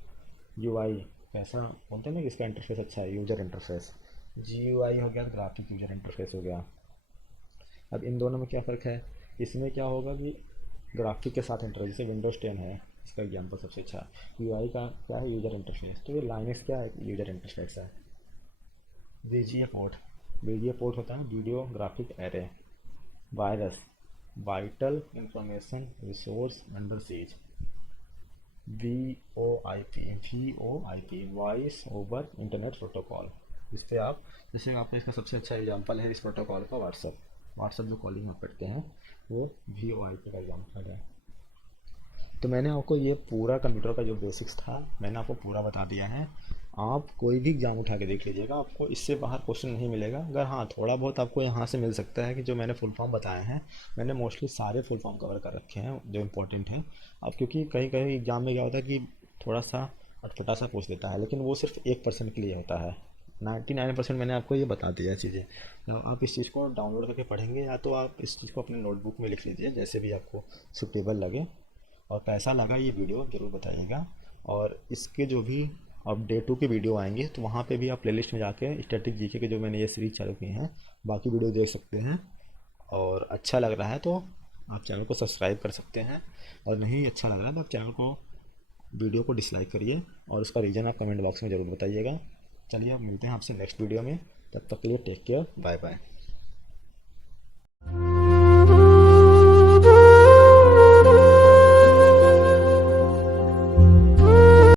UI कैसा बोलते हैं ना कि इसका इंटरफेस अच्छा है, यूज़र इंटरफेस। GUI हो गया, ग्राफिक यूज़र इंटरफेस हो गया। अब इन दोनों में क्या फ़र्क है, इसमें क्या होगा कि ग्राफिक के साथ इंटरफेस, जैसे विंडोज़ 10 है इसका एग्जाम्पल सबसे अच्छा। UI का क्या है, यूज़र इंटरफेस, तो ये लाइनक्स क्या है, यूज़र इंटरफेस है। VGA पोर्ट, VGA पोर्ट होता है video graphic array. Virus vital information resource under seize. VoIP voice over internet protocol. इस पर आप, जैसे आपका इसका सबसे अच्छा एग्जांपल है इस प्रोटोकॉल का व्हाट्सअप जो कॉलिंग आप करते हैं वो VoIP का एग्जांपल है। तो मैंने आपको ये पूरा कंप्यूटर का जो बेसिक्स था मैंने आपको पूरा बता दिया है। आप कोई भी एग्ज़ाम उठा के देख लीजिएगा, आपको इससे बाहर क्वेश्चन नहीं मिलेगा। अगर हाँ थोड़ा बहुत आपको यहाँ से मिल सकता है कि जो मैंने फुल फॉर्म बताए हैं, मैंने मोस्टली सारे फुल फॉर्म कवर कर रखे हैं जो इंपॉर्टेंट हैं। अब क्योंकि कहीं कहीं एग्ज़ाम में क्या होता है कि थोड़ा सा अटपटा सा पूछ देता है, लेकिन वो सिर्फ 1% के लिए होता है। 99% मैंने आपको ये बता दिया चीज़ें। तो आप इस चीज़ को डाउनलोड करके पढ़ेंगे, या तो आप इस चीज़ को अपने नोटबुक में लिख लीजिए, जैसे भी आपको सुटेबल लगे। और कैसा लगा ये वीडियो ज़रूर बताइएगा। और इसके जो भी अब डे 2 के वीडियो आएंगे तो वहाँ पे भी आप प्लेलिस्ट में जाके स्टैटिक जीके के जो मैंने ये सीरीज चालू की हैं बाकी वीडियो देख सकते हैं। और अच्छा लग रहा है तो आप चैनल को सब्सक्राइब कर सकते हैं, और नहीं अच्छा लग रहा है तो आप चैनल को, वीडियो को डिसलाइक करिए, और उसका रीज़न आप कमेंट बॉक्स में ज़रूर बताइएगा। चलिए अब मिलते हैं आपसे नेक्स्ट वीडियो में, तब तक के लिए टेक केयर, बाय बाय।